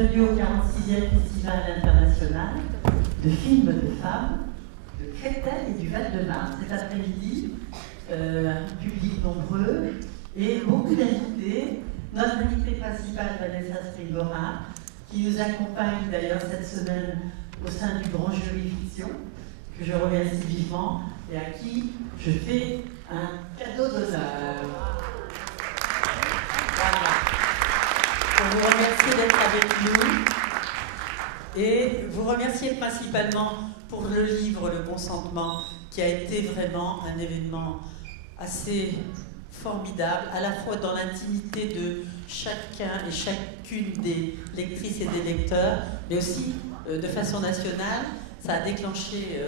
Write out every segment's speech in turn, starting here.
bienvenue au 46e Festival international de films de femmes de Créteil et du Val-de-Marne. Cet après-midi, public nombreux et beaucoup d'invités. Notre invitée principale, Vanessa Springora, qui nous accompagne d'ailleurs cette semaine au sein du grand jury fiction, que je remercie vivement et à qui je fais un cadeau d'honneur. Voilà. Pour vous remercier d'être avec nous et vous remercier principalement pour le livre Le Consentement, qui a été vraiment un événement assez formidable, à la fois dans l'intimité de chacun et chacune des lectrices et des lecteurs, mais aussi de façon nationale. Ça a déclenché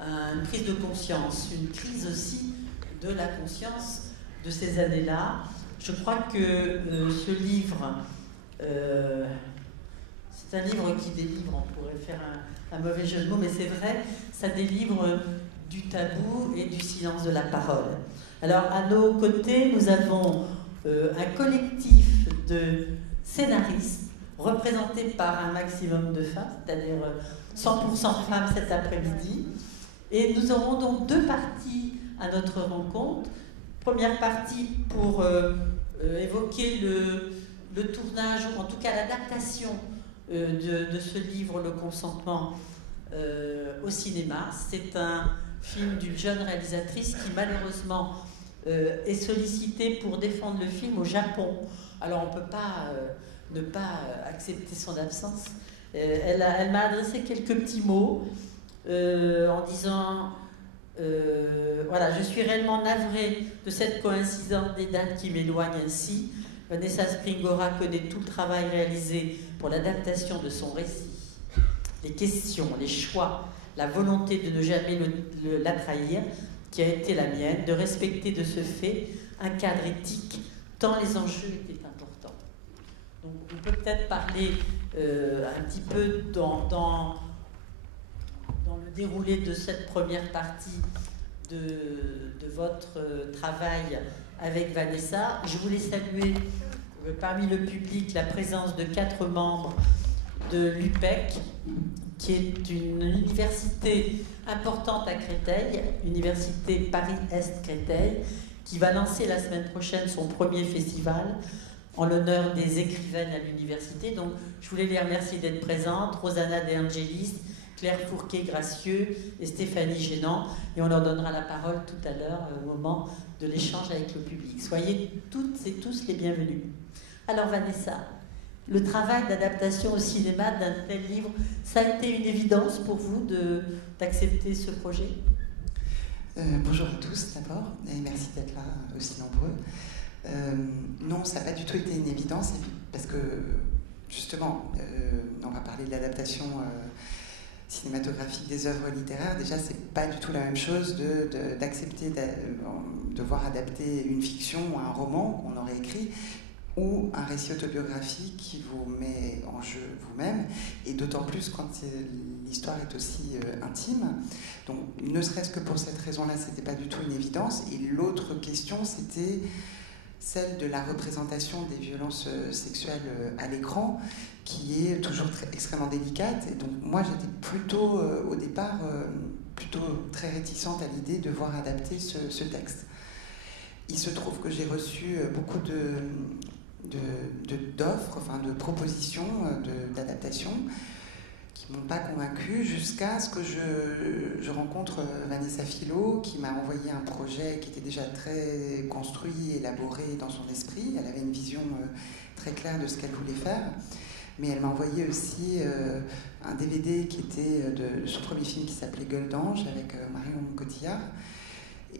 une prise de conscience, une crise aussi de la conscience de ces années-là. Je crois que ce livre, c'est un livre qui délivre, on pourrait faire un mauvais jeu de mots, mais c'est vrai, ça délivre du tabou et du silence de la parole. Alors, à nos côtés, nous avons un collectif de scénaristes représentés par un maximum de femmes, c'est-à-dire 100% femmes cet après-midi. Et nous aurons donc deux parties à notre rencontre. Première partie pour évoquer le tournage, ou en tout cas l'adaptation de ce livre, Le Consentement, au cinéma. C'est un film d'une jeune réalisatrice qui malheureusement est sollicitée pour défendre le film au Japon. Alors on ne peut pas ne pas accepter son absence. Elle m'a adressé quelques petits mots en disant voilà, je suis réellement navrée de cette coïncidence des dates qui m'éloignent ainsi. Vanessa Springora connaît tout le travail réalisé pour l'adaptation de son récit. Les questions, les choix, la volonté de ne jamais la trahir, qui a été la mienne, de respecter de ce fait un cadre éthique, tant les enjeux étaient importants. Donc on peut peut-être parler un petit peu dans le déroulé de cette première partie de votre travail avec Vanessa. Je voulais saluer parmi le public la présence de 4 membres de l'UPEC, qui est une université importante à Créteil, Université Paris-Est Créteil, qui va lancer la semaine prochaine son premier festival en l'honneur des écrivaines à l'université. Donc je voulais les remercier d'être présentes, Rosanna De Angelis, Claire Fourquet-Gracieux et Stéphanie Génant, et on leur donnera la parole tout à l'heure au moment de l'échange avec le public. Soyez toutes et tous les bienvenus. Alors Vanessa, le travail d'adaptation au cinéma d'un tel livre, ça a été une évidence pour vous d'accepter ce projet ? Bonjour à tous d'abord, et merci d'être là aussi nombreux. Non, ça n'a pas du tout été une évidence, parce que justement, on va parler de l'adaptation cinématographique des œuvres littéraires. Déjà, c'est pas du tout la même chose d'accepter de voir adapter une fiction ou un roman qu'on aurait écrit, ou un récit autobiographique qui vous met en jeu vous-même, et d'autant plus quand l'histoire est aussi intime. Donc, ne serait-ce que pour cette raison-là, c'était pas du tout une évidence. Et l'autre question, c'était celle de la représentation des violences sexuelles à l'écran, qui est toujours extrêmement délicate. Et donc, moi, j'étais plutôt, au départ, plutôt très réticente à l'idée de voir adapter ce texte. Il se trouve que j'ai reçu beaucoup d'offres, enfin de propositions d'adaptation qui ne m'ont pas convaincue, jusqu'à ce que je rencontre Vanessa Philo, qui m'a envoyé un projet qui était déjà très construit, élaboré dans son esprit. Elle avait une vision très claire de ce qu'elle voulait faire, mais elle m'a envoyé aussi un DVD qui était de son premier film qui s'appelait Gueule d'ange, avec Marion Cotillard.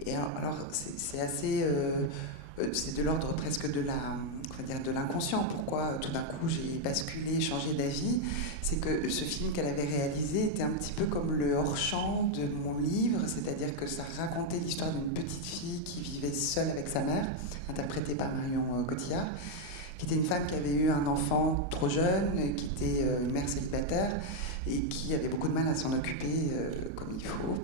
Et alors c'est assez... c'est de l'ordre presque de l'inconscient. Pourquoi tout d'un coup j'ai basculé, changé d'avis? C'est que ce film qu'elle avait réalisé était un petit peu comme le hors-champ de mon livre, c'est-à-dire que ça racontait l'histoire d'une petite fille qui vivait seule avec sa mère, interprétée par Marion Cotillard, qui était une femme qui avait eu un enfant trop jeune, qui était une mère célibataire et qui avait beaucoup de mal à s'en occuper comme il faut.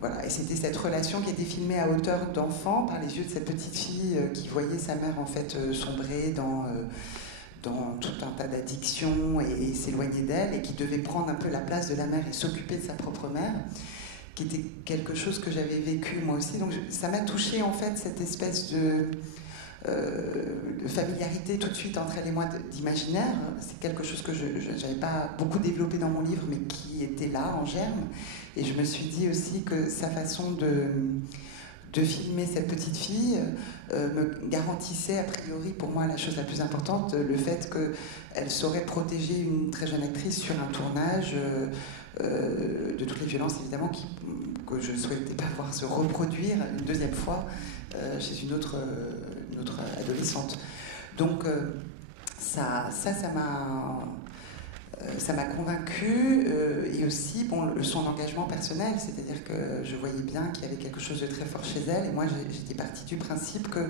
Voilà, et c'était cette relation qui était filmée à hauteur d'enfant par les yeux de cette petite fille qui voyait sa mère en fait sombrer dans tout un tas d'addictions et s'éloigner d'elle, et qui devait prendre un peu la place de la mère et s'occuper de sa propre mère, qui était quelque chose que j'avais vécu moi aussi. Donc ça m'a touchée en fait, cette espèce de familiarité tout de suite entre elle et moi, d'imaginaire. C'est quelque chose que je n'avais pas beaucoup développé dans mon livre, mais qui était là en germe. Et je me suis dit aussi que sa façon de filmer cette petite fille me garantissait a priori pour moi la chose la plus importante, le fait qu'elle saurait protéger une très jeune actrice sur un tournage de toutes les violences évidemment que je ne souhaitais pas voir se reproduire une deuxième fois chez une autre adolescente. Donc ça m'a convaincue, et aussi son engagement personnel, c'est-à-dire que je voyais bien qu'il y avait quelque chose de très fort chez elle, et moi j'étais partie du principe que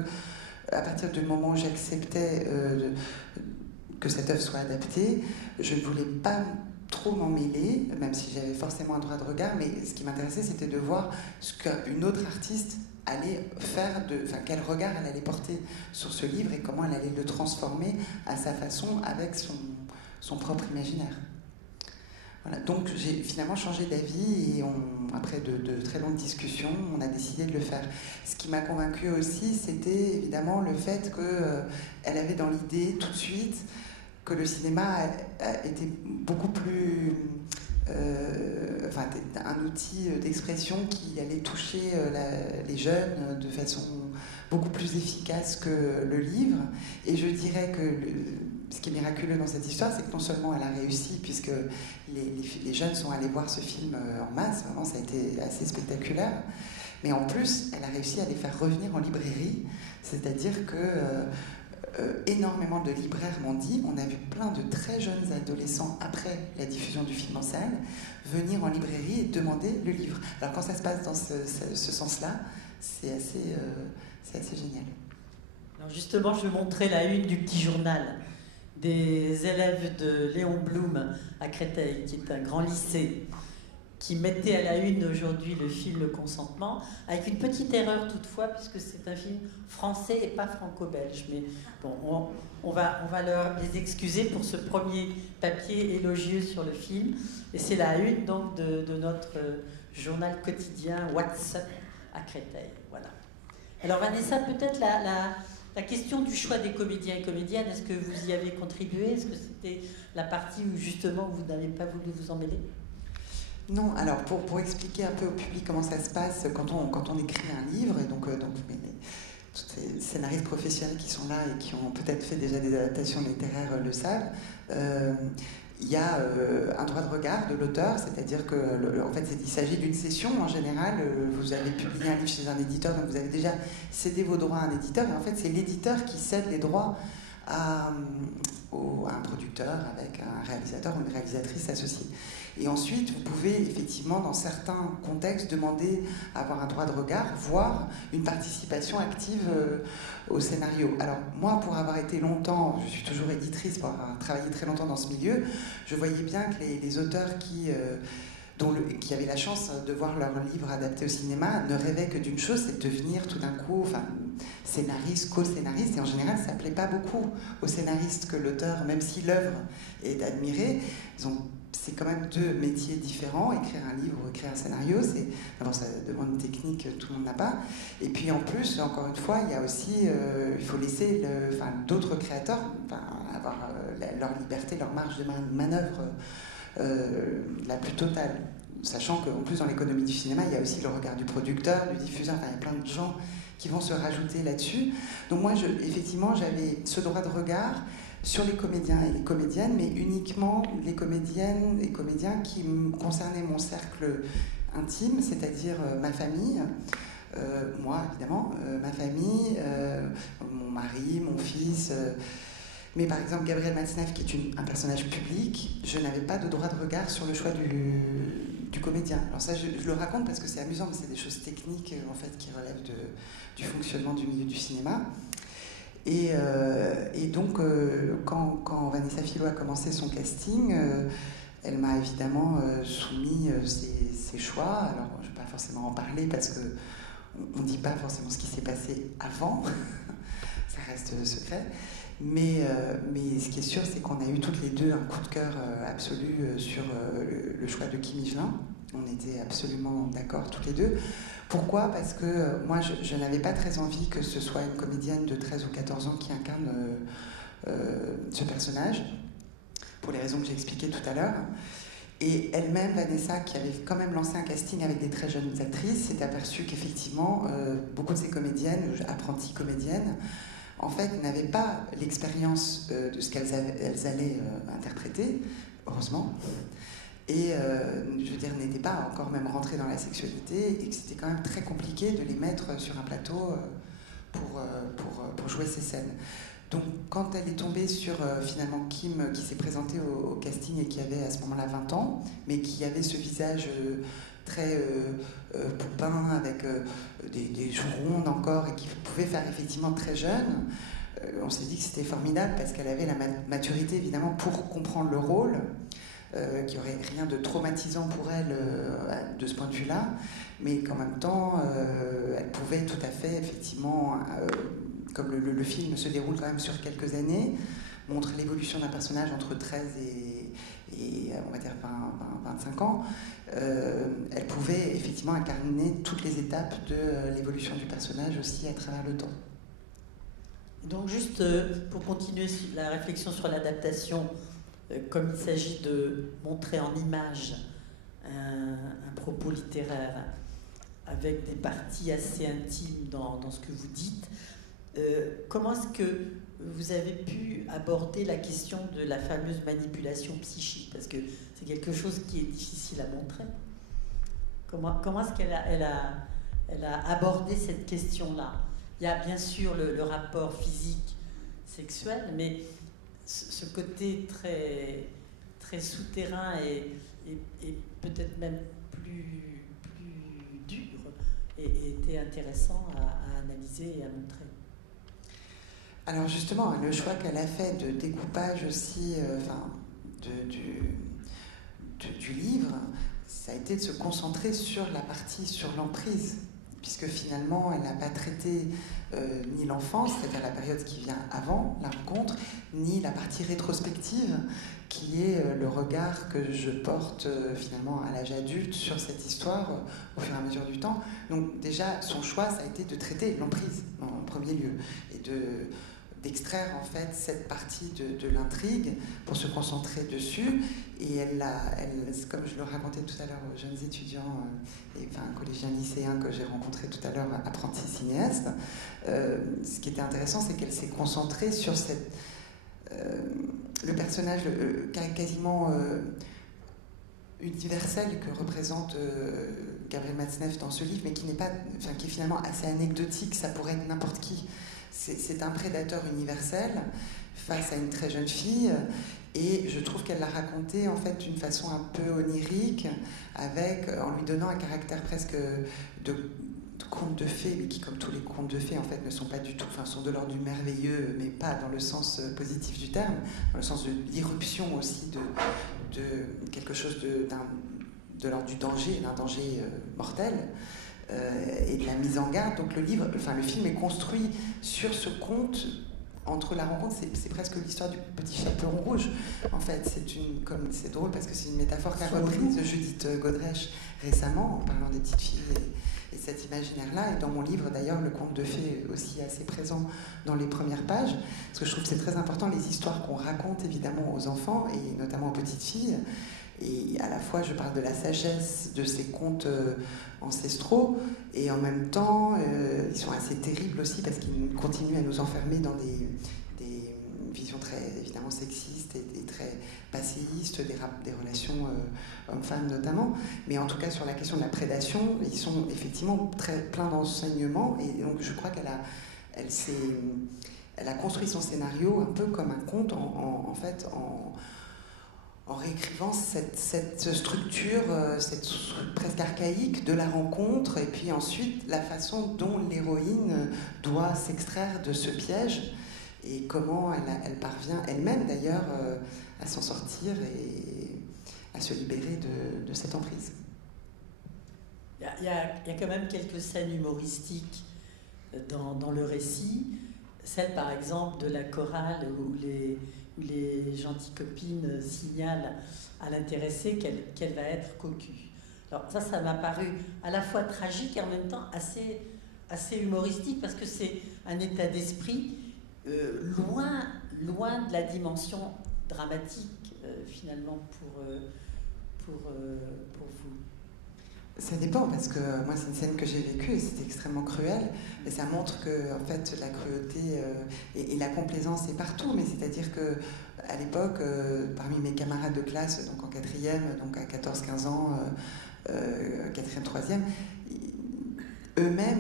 à partir du moment où j'acceptais que cette œuvre soit adaptée, je ne voulais pas trop m'en mêler, même si j'avais forcément un droit de regard, mais ce qui m'intéressait c'était de voir ce qu'une autre artiste allait faire, quel regard elle allait porter sur ce livre et comment elle allait le transformer à sa façon avec son propre imaginaire. Voilà, donc j'ai finalement changé d'avis et après de très longues discussions, on a décidé de le faire. Ce qui m'a convaincue aussi, c'était évidemment le fait qu'elle avait dans l'idée tout de suite que le cinéma était beaucoup plus... un outil d'expression qui allait toucher les jeunes de façon beaucoup plus efficace que le livre. Et je dirais que ce qui est miraculeux dans cette histoire, c'est que non seulement elle a réussi, puisque les jeunes sont allés voir ce film en masse, vraiment ça a été assez spectaculaire, mais en plus, elle a réussi à les faire revenir en librairie, c'est-à-dire que énormément de libraires m'ont dit, on a vu plein de très jeunes adolescents, après la diffusion du film en salle, venir en librairie et demander le livre. Alors quand ça se passe dans ce sens-là, c'est assez génial. Alors justement, je vais montrer la une du petit journal des élèves de Léon Blum à Créteil, qui est un grand lycée, qui mettait à la une aujourd'hui le film Le Consentement, avec une petite erreur toutefois, puisque c'est un film français et pas franco-belge. Mais bon, on va les excuser pour ce premier papier élogieux sur le film. Et c'est la une donc de notre journal quotidien WhatsApp à Créteil. Voilà. Alors Vanessa, peut-être la question du choix des comédiens et comédiennes, est-ce que vous y avez contribué? Est-ce que c'était la partie où justement vous n'avez pas voulu vous en mêler? Non, alors pour expliquer un peu au public comment ça se passe quand on écrit un livre, et donc tous ces scénaristes professionnels qui sont là et qui ont peut-être fait déjà des adaptations littéraires le savent, il y a un droit de regard de l'auteur, c'est-à-dire que en fait, il s'agit d'une cession en général. Vous avez publié un livre chez un éditeur, donc vous avez déjà cédé vos droits à un éditeur, et en fait c'est l'éditeur qui cède les droits à un producteur avec un réalisateur ou une réalisatrice associée. Et ensuite, vous pouvez effectivement, dans certains contextes, demander à avoir un droit de regard, voire une participation active au scénario. Alors moi, pour avoir été longtemps, je suis toujours éditrice, pour avoir travaillé très longtemps dans ce milieu, je voyais bien que les auteurs qui avaient la chance de voir leur livre adapté au cinéma ne rêvaient que d'une chose, c'est de devenir tout d'un coup scénariste, co-scénariste, et en général ça ne plaît pas beaucoup aux scénaristes que l'auteur, même si l'œuvre est admirée, c'est quand même deux métiers différents. Écrire un livre ou écrire un scénario, d'abord ça demande une technique que tout le monde n'a pas, et puis en plus, encore une fois, il y a aussi, il faut laisser d'autres créateurs avoir leur liberté, leur marge de manœuvre la plus totale. Sachant qu'en plus, dans l'économie du cinéma, il y a aussi le regard du producteur, du diffuseur, il y a plein de gens qui vont se rajouter là-dessus. Donc moi, effectivement, j'avais ce droit de regard sur les comédiens et les comédiennes, mais uniquement les comédiennes et comédiens qui concernaient mon cercle intime, c'est-à-dire ma famille, moi évidemment, ma famille, mon mari, mon fils... Mais par exemple, Gabriel Matzneff, qui est un personnage public, je n'avais pas de droit de regard sur le choix du comédien. Alors ça, je le raconte parce que c'est amusant, mais c'est des choses techniques en fait, qui relèvent du fonctionnement du milieu du cinéma. Et donc, quand Vanessa Philo a commencé son casting, elle m'a évidemment soumis ses choix. Alors, je ne vais pas forcément en parler parce qu'on ne dit pas forcément ce qui s'est passé avant. Ça reste secret. Mais ce qui est sûr, c'est qu'on a eu toutes les deux un coup de cœur absolu sur le choix de Kim Higelin. On était absolument d'accord toutes les deux. Pourquoi ? Parce que moi, je n'avais pas très envie que ce soit une comédienne de 13 ou 14 ans qui incarne ce personnage, pour les raisons que j'ai expliquées tout à l'heure. Et elle-même, Vanessa, qui avait quand même lancé un casting avec des très jeunes actrices, s'est aperçue qu'effectivement, beaucoup de ces comédiennes, apprenties comédiennes, en fait, n'avaient pas l'expérience de ce qu'elles allaient interpréter, heureusement, et je veux dire, n'étaient pas encore même rentrées dans la sexualité, et que c'était quand même très compliqué de les mettre sur un plateau pour jouer ces scènes. Donc, quand elle est tombée sur finalement Kim, qui s'est présentée au casting et qui avait à ce moment-là 20 ans, mais qui avait ce visage très poupin, avec des joues rondes encore, et qui pouvait faire effectivement très jeune, on s'est dit que c'était formidable parce qu'elle avait la maturité évidemment pour comprendre le rôle, qu'il n'y aurait rien de traumatisant pour elle de ce point de vue-là, mais qu'en même temps, elle pouvait tout à fait effectivement... comme le film se déroule quand même sur quelques années, montre l'évolution d'un personnage entre 13 et on va dire 25 ans, elle pouvait effectivement incarner toutes les étapes de l'évolution du personnage aussi à travers le temps. Donc juste pour continuer la réflexion sur l'adaptation, comme il s'agit de montrer en image un propos littéraire avec des parties assez intimes dans ce que vous dites, comment est-ce que vous avez pu aborder la question de la fameuse manipulation psychique? Parce que c'est quelque chose qui est difficile à montrer. Comment est-ce qu'elle a abordé cette question-là? Il y a bien sûr le rapport physique, sexuel, mais ce côté très, très souterrain et peut-être même plus dur était intéressant à analyser et à montrer. Alors justement, le choix qu'elle a fait de découpage aussi du livre, ça a été de se concentrer sur la partie sur l'emprise, puisque finalement elle n'a pas traité ni l'enfance, c'est-à-dire la période qui vient avant la rencontre, ni la partie rétrospective, qui est le regard que je porte finalement à l'âge adulte sur cette histoire au fur et à mesure du temps. Donc déjà, son choix, ça a été de traiter l'emprise en premier lieu, et d'extraire en fait cette partie de l'intrigue pour se concentrer dessus. Et elle, comme je le racontais tout à l'heure aux jeunes étudiants, collégiens lycéens que j'ai rencontrés tout à l'heure, apprentis cinéastes, ce qui était intéressant, c'est qu'elle s'est concentrée sur le personnage quasiment universel que représente Gabriel Matzneff dans ce livre, mais qui est finalement assez anecdotique. Ça pourrait être n'importe qui. C'est un prédateur universel face à une très jeune fille, et je trouve qu'elle l'a raconté en fait d'une façon un peu onirique, en lui donnant un caractère presque de conte de fées, mais qui, comme tous les contes de fées, en fait, ne sont pas du tout, sont de l'ordre du merveilleux, mais pas dans le sens positif du terme, dans le sens de l'irruption aussi de quelque chose de l'ordre du danger, d'un danger mortel. Et de la mise en garde. Donc le film est construit sur ce conte entre la rencontre. C'est presque l'histoire du petit chaperon rouge. En fait, c'est drôle parce que c'est une métaphore qu'a reprise Judith Godrèche récemment en parlant des petites filles et cet imaginaire-là. Et dans mon livre, d'ailleurs, le conte de fées est aussi assez présent dans les premières pages, parce que je trouve que c'est très important les histoires qu'on raconte évidemment aux enfants et notamment aux petites filles. Et à la fois, je parle de la sagesse de ces contes ancestraux, et en même temps, ils sont assez terribles aussi parce qu'ils continuent à nous enfermer dans des visions très évidemment sexistes et très passéistes des relations hommes-femmes notamment. Mais en tout cas, sur la question de la prédation, ils sont effectivement très pleins d'enseignements, et donc je crois qu'elle a construit son scénario un peu comme un conte en réécrivant cette structure presque archaïque de la rencontre, et puis ensuite la façon dont l'héroïne doit s'extraire de ce piège, et comment elle parvient elle-même d'ailleurs à s'en sortir et à se libérer de cette emprise. Il y a quand même quelques scènes humoristiques dans le récit. celle par exemple de la chorale où les gentilles copines signalent à l'intéressée qu'elle va être cocue. Alors ça m'a paru à la fois tragique et en même temps assez humoristique, parce que c'est un état d'esprit loin de la dimension dramatique finalement pour vous. Ça dépend, parce que moi c'est une scène que j'ai vécue et c'était extrêmement cruel, et ça montre que en fait la cruauté et la complaisance est partout, mais c'est-à-dire que à l'époque, parmi mes camarades de classe, donc en quatrième, donc à 14-15 ans, quatrième, troisième, eux-mêmes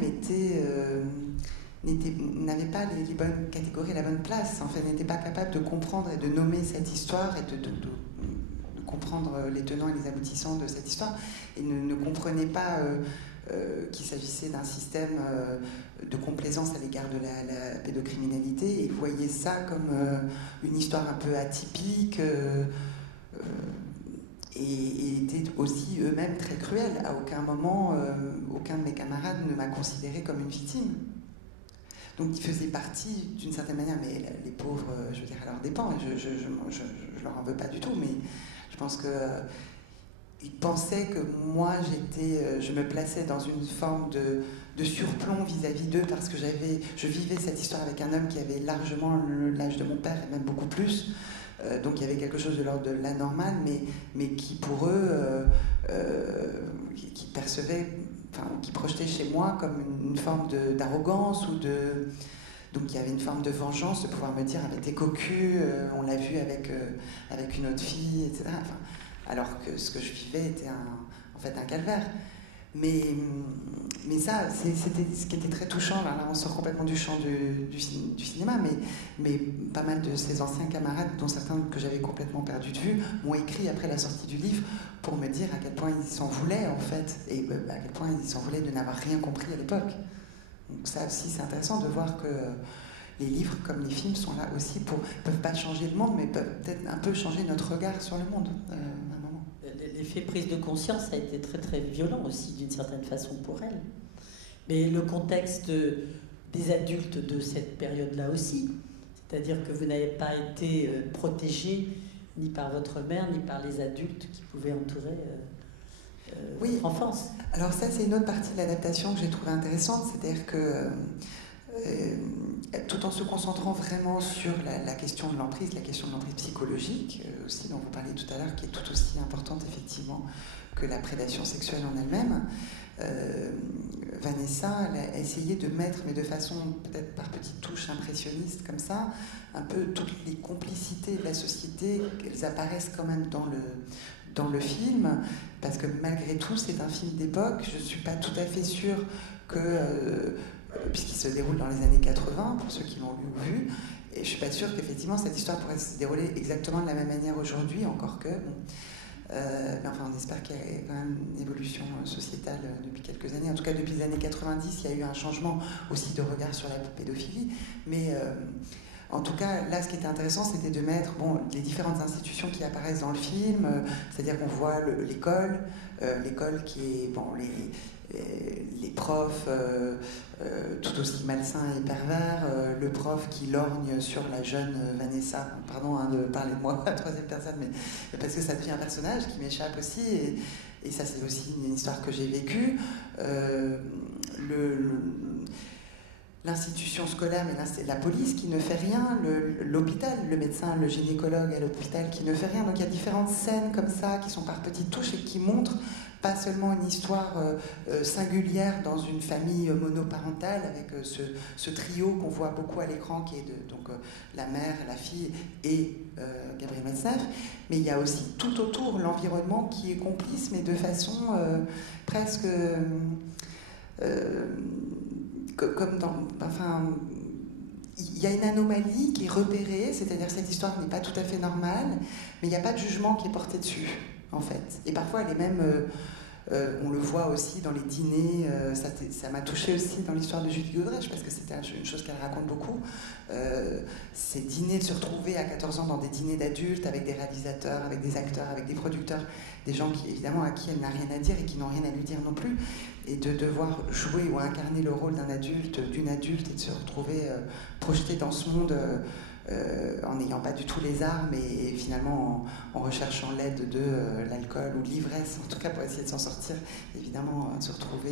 n'avaient pas les bonnes catégories, la bonne place, en fait, n'étaient pas capables de comprendre et de nommer cette histoire et de comprendre les tenants et les aboutissants de cette histoire, et ne comprenaient pas qu'il s'agissait d'un système de complaisance à l'égard de la pédocriminalité, et voyaient ça comme une histoire un peu atypique, et étaient aussi eux-mêmes très cruels. À aucun moment, aucun de mes camarades ne m'a considérée comme une victime. Donc ils faisaient partie d'une certaine manière, mais les pauvres, je veux dire, à leur dépens, je leur en veux pas du tout, mais je pense qu'ils pensaient que moi, je me plaçais dans une forme de surplomb vis-à-vis d'eux, parce que je vivais cette histoire avec un homme qui avait largement l'âge de mon père, et même beaucoup plus. Donc il y avait quelque chose de l'ordre de l'anormal, mais qui pour eux, qui percevaient, enfin, qui projetait chez moi comme une forme d'arrogance donc il y avait une forme de vengeance, de pouvoir me dire ah, mais t'es cocu, on l'a vu avec une autre fille, etc. Enfin, alors que ce que je vivais était en fait un calvaire. Mais ça, c'était ce qui était très touchant. Là, on sort complètement du champ du cinéma, mais pas mal de ces anciens camarades, dont certains que j'avais complètement perdu de vue, m'ont écrit après la sortie du livre pour me dire à quel point ils s'en voulaient, en fait, et à quel point ils s'en voulaient de n'avoir rien compris à l'époque. Donc ça aussi, c'est intéressant de voir que les livres, comme les films, sont là aussi peuvent pas changer le monde, mais peuvent peut-être un peu changer notre regard sur le monde. L'effet prise de conscience a été très très violent aussi d'une certaine façon pour elle. Mais le contexte des adultes de cette période-là aussi, c'est-à-dire que vous n'avez pas été protégé ni par votre mère ni par les adultes qui pouvaient entourer votre enfance. Alors ça, c'est une autre partie de l'adaptation que j'ai trouvée intéressante, c'est-à-dire que tout en se concentrant vraiment sur la question de l'emprise, la question de l'emprise psychologique aussi, dont vous parliez tout à l'heure, qui est tout aussi importante effectivement que la prédation sexuelle en elle-même, Vanessa elle a essayé de mettre, mais de façon peut-être par petites touches impressionnistes comme ça, un peu toutes les complicités de la société, qu'elles apparaissent quand même dans le film, parce que malgré tout c'est un film d'époque. Je ne suis pas tout à fait sûre que puisqu'il se déroule dans les années 80, pour ceux qui l'ont vu, et je ne suis pas sûre qu'effectivement cette histoire pourrait se dérouler exactement de la même manière aujourd'hui, encore que, mais enfin on espère qu'il y a quand même une évolution sociétale depuis quelques années. En tout cas depuis les années 90, il y a eu un changement aussi de regard sur la pédophilie, mais en tout cas là ce qui était intéressant c'était de mettre les différentes institutions qui apparaissent dans le film, c'est-à-dire qu'on voit l'école qui est les profs tout aussi malsains et pervers, le prof qui lorgne sur la jeune Vanessa, pardon de parler de moi à la troisième personne, mais parce que ça devient un personnage qui m'échappe aussi, et ça c'est aussi une histoire que j'ai vécue. L'institution scolaire, mais la police qui ne fait rien, l'hôpital, le médecin, le gynécologue à l'hôpital qui ne fait rien. Donc il y a différentes scènes comme ça qui sont par petites touches et qui montrent pas seulement une histoire singulière dans une famille monoparentale avec ce trio qu'on voit beaucoup à l'écran qui est donc la mère, la fille et Gabriel Matzneff, mais il y a aussi tout autour l'environnement qui est complice, mais de façon presque comme dans... Enfin, il y a une anomalie qui est repérée, c'est-à-dire que cette histoire n'est pas tout à fait normale, mais il n'y a pas de jugement qui est porté dessus, en fait. Et parfois, elle est même On le voit aussi dans les dîners, ça m'a touchée aussi dans l'histoire de Judith Godrèche, parce que c'était une chose qu'elle raconte beaucoup. Ces dîners, de se retrouver à 14 ans dans des dîners d'adultes, avec des réalisateurs, avec des acteurs, avec des producteurs, des gens qui, évidemment, à qui elle n'a rien à dire et qui n'ont rien à lui dire non plus, et de devoir jouer ou incarner le rôle d'un adulte, d'une adulte, et de se retrouver projeté dans ce monde en n'ayant pas du tout les armes et finalement en recherchant l'aide de l'alcool ou de l'ivresse, en tout cas pour essayer de s'en sortir, évidemment, de se retrouver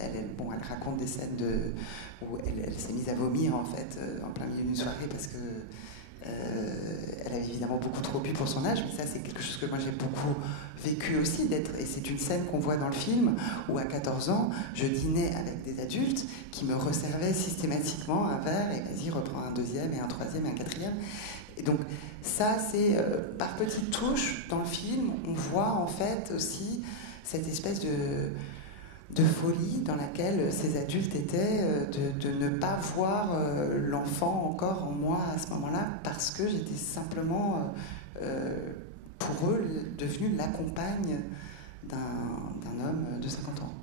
elle raconte des scènes où elle s'est mise à vomir en fait en plein milieu d'une soirée parce que elle avait évidemment beaucoup trop bu pour son âge, mais ça c'est quelque chose que moi j'ai beaucoup vécu aussi, et c'est une scène qu'on voit dans le film où à 14 ans je dînais avec des adultes qui me resservaient systématiquement un verre et vas-y reprends un deuxième et un troisième et un quatrième. Et donc ça c'est par petites touches dans le film on voit en fait aussi cette espèce de folie dans laquelle ces adultes étaient, de ne pas voir l'enfant encore en moi à ce moment-là, parce que j'étais simplement, pour eux, devenue la compagne d'un homme de 50 ans.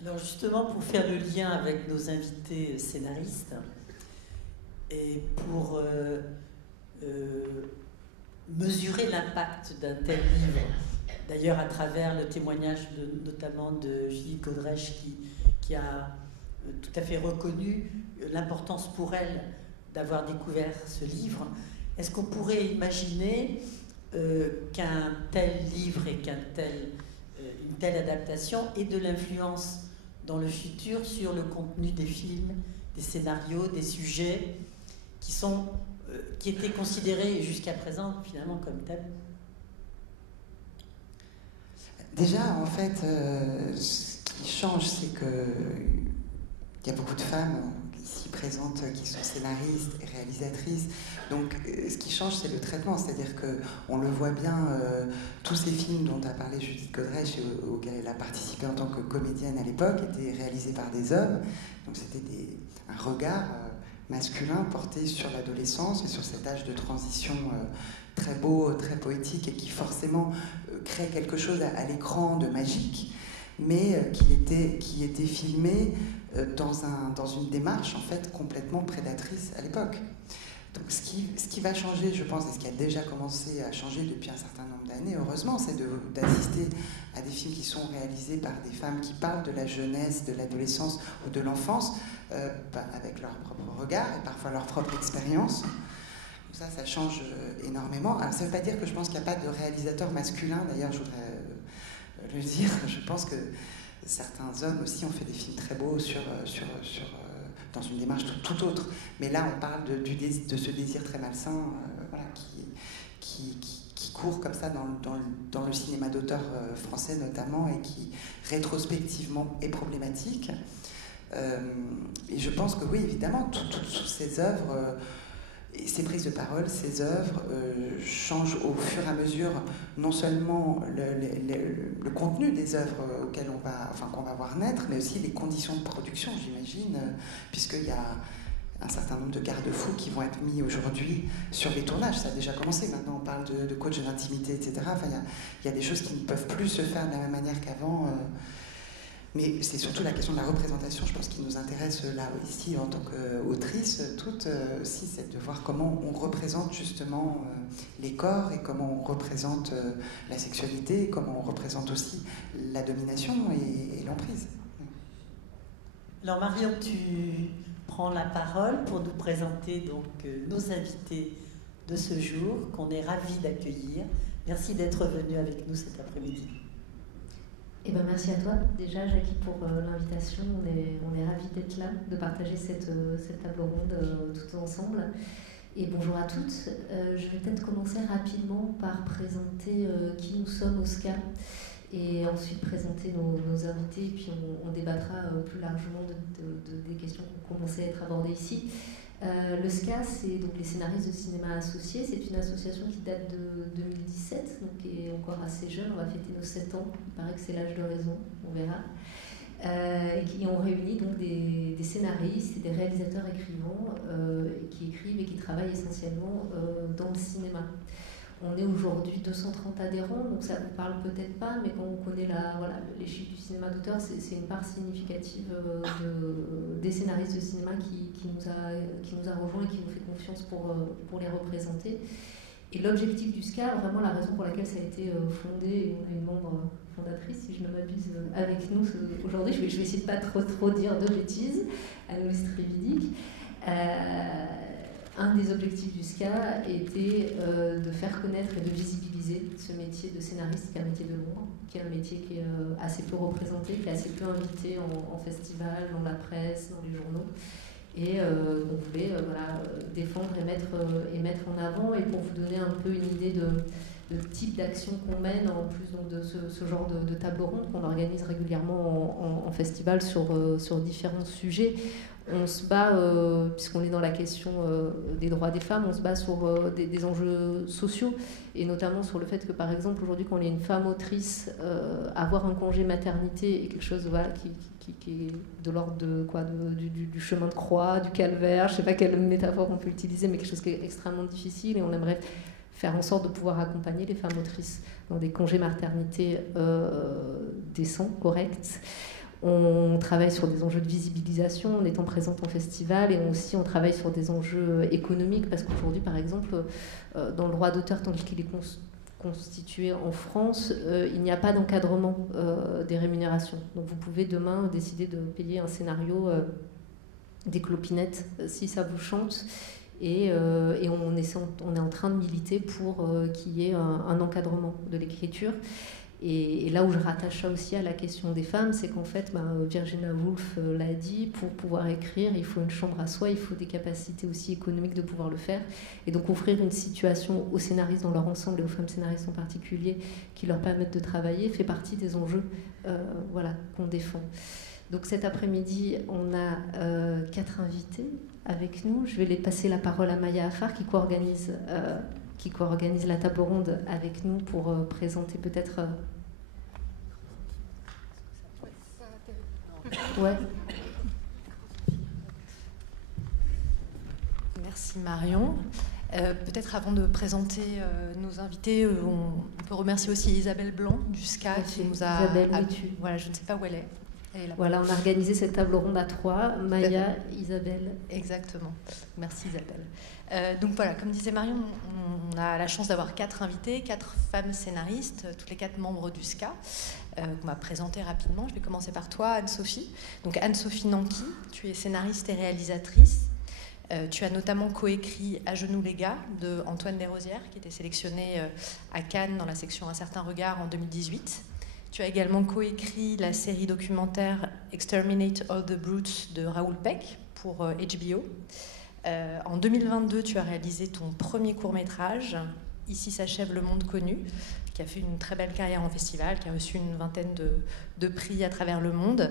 Alors justement, pour faire le lien avec nos invités scénaristes, et pour mesurer l'impact d'un tel livre, d'ailleurs, à travers le témoignage notamment de Judith Godrèche qui a tout à fait reconnu l'importance pour elle d'avoir découvert ce livre, est-ce qu'on pourrait imaginer qu'un tel livre et une telle adaptation ait de l'influence dans le futur sur le contenu des films, des scénarios, des sujets qui étaient considérés jusqu'à présent finalement comme tabous? Déjà, en fait, ce qui change, c'est qu'il y a beaucoup de femmes ici présentes qui sont scénaristes et réalisatrices. Donc, ce qui change, c'est le traitement. C'est-à-dire qu'on le voit bien, tous ces films dont a parlé Judith Godrèche et auxquels elle a participé en tant que comédienne à l'époque étaient réalisés par des hommes. Donc, c'était un regard masculin porté sur l'adolescence et sur cet âge de transition très beau, très poétique et qui forcément crée quelque chose à l'écran de magique, mais qui était filmé dans une démarche en fait complètement prédatrice à l'époque. Donc ce qui va changer, je pense, et ce qui a déjà commencé à changer depuis un certain nombre d'années, heureusement, c'est d'assister à des films qui sont réalisés par des femmes qui parlent de la jeunesse, de l'adolescence ou de l'enfance avec leur propre regard et parfois leur propre expérience. Ça change énormément. Alors ça ne veut pas dire que je pense qu'il n'y a pas de réalisateur masculin, d'ailleurs je voudrais le dire, je pense que certains hommes aussi ont fait des films très beaux dans une démarche tout autre. Mais là on parle de ce désir très malsain voilà, qui court comme ça dans le cinéma d'auteur français notamment et qui rétrospectivement est problématique. Et je pense que oui, évidemment, toutes ces œuvres... Et ces prises de parole, ces œuvres changent au fur et à mesure non seulement le contenu des œuvres auxquelles qu'on va voir naître, mais aussi les conditions de production, j'imagine, puisqu'il y a un certain nombre de garde-fous qui vont être mis aujourd'hui sur les tournages. Ça a déjà commencé, maintenant on parle de coach de l'intimité, etc. Enfin, il y a des choses qui ne peuvent plus se faire de la même manière qu'avant. Mais c'est surtout la question de la représentation, je pense, qui nous intéresse là ici en tant qu'autrice, toute aussi, c'est de voir comment on représente justement les corps et comment on représente la sexualité, et comment on représente aussi la domination et l'emprise. Alors Marion, tu prends la parole pour nous présenter donc nos invités de ce jour, qu'on est ravis d'accueillir. Merci d'être venu avec nous cet après-midi. Eh ben, merci à toi déjà Jackie pour l'invitation, on est ravis d'être là, de partager cette table ronde tout ensemble. Et bonjour à toutes, je vais peut-être commencer rapidement par présenter qui nous sommes au SCA et ensuite présenter nos invités et puis on débattra plus largement des questions qui ont commencé à être abordées ici. Le SCA, c'est donc les scénaristes de cinéma associés. C'est une association qui date de 2017, donc qui est encore assez jeune. On va fêter nos 7 ans. Il paraît que c'est l'âge de raison, on verra. Et qui ont réuni donc des scénaristes et des réalisateurs écrivants qui écrivent et qui travaillent essentiellement dans le cinéma. On est aujourd'hui 230 adhérents, donc ça ne vous parle peut-être pas, mais quand on connaît les chiffres du cinéma d'auteur, c'est une part significative des scénaristes de cinéma qui nous a rejoints et qui nous fait confiance pour les représenter. Et l'objectif du SCA, vraiment la raison pour laquelle ça a été fondé, et on a une membre fondatrice, si je ne m'abuse, avec nous aujourd'hui, je vais essayer de ne pas trop dire de bêtises, Anne-Louise Trévidic. Un des objectifs du SCA était de faire connaître et de visibiliser ce métier de scénariste, qui est un métier de l'ombre, qui est un métier qui est assez peu représenté, qui est assez peu invité en festival, dans la presse, dans les journaux. Et on voulait défendre et mettre en avant. Et pour vous donner un peu une idée de type d'action qu'on mène, en plus donc, de ce genre de table ronde qu'on organise régulièrement en festival sur différents sujets, on se bat, puisqu'on est dans la question des droits des femmes, on se bat sur des enjeux sociaux, et notamment sur le fait que, par exemple, aujourd'hui, quand on est une femme autrice, avoir un congé maternité est quelque chose qui est de l'ordre du chemin de croix, du calvaire, je ne sais pas quelle métaphore on peut utiliser, mais quelque chose qui est extrêmement difficile, et on aimerait faire en sorte de pouvoir accompagner les femmes autrices dans des congés maternité décents, corrects. On travaille sur des enjeux de visibilisation en étant présente en festival, et aussi on travaille sur des enjeux économiques, parce qu'aujourd'hui, par exemple, dans le droit d'auteur tel qu'il est constitué en France, il n'y a pas d'encadrement des rémunérations. Donc vous pouvez demain décider de payer un scénario des clopinettes si ça vous chante, et on est en train de militer pour qu'il y ait un encadrement de l'écriture. Et là où je rattache ça aussi à la question des femmes, c'est qu'en fait, Virginia Woolf l'a dit, pour pouvoir écrire, il faut une chambre à soi, il faut des capacités aussi économiques de pouvoir le faire. Et donc offrir une situation aux scénaristes dans leur ensemble, et aux femmes scénaristes en particulier, qui leur permettent de travailler, fait partie des enjeux qu'on défend. Donc cet après-midi, on a 4 invités avec nous. Je vais passer la parole à Maya Affar, qui co-organise la table ronde avec nous pour présenter peut-être... Ouais. Merci Marion. Peut-être avant de présenter nos invités, on peut remercier aussi Isabelle Blanc du SCA qui nous a... Isabelle, voilà, je ne sais pas où elle est. Voilà, on a organisé cette table ronde à 3, Maya, Isabelle. Exactement. Merci Isabelle. Donc voilà, comme disait Marion, on a la chance d'avoir 4 invités, 4 femmes scénaristes, toutes les 4 membres du SCA, qu'on va présenter rapidement. Je vais commencer par toi, Anne-Sophie. Donc Anne-Sophie Nanki, tu es scénariste et réalisatrice. Tu as notamment coécrit À genoux les gars de Antoine Desrosières, qui était sélectionné à Cannes dans la section Un certain regard en 2018. Tu as également coécrit la série documentaire Exterminate All the Brutes de Raoul Peck pour HBO. En 2022, tu as réalisé ton premier court-métrage, Ici s'achève le monde connu, qui a fait une très belle carrière en festival, qui a reçu une vingtaine de prix à travers le monde.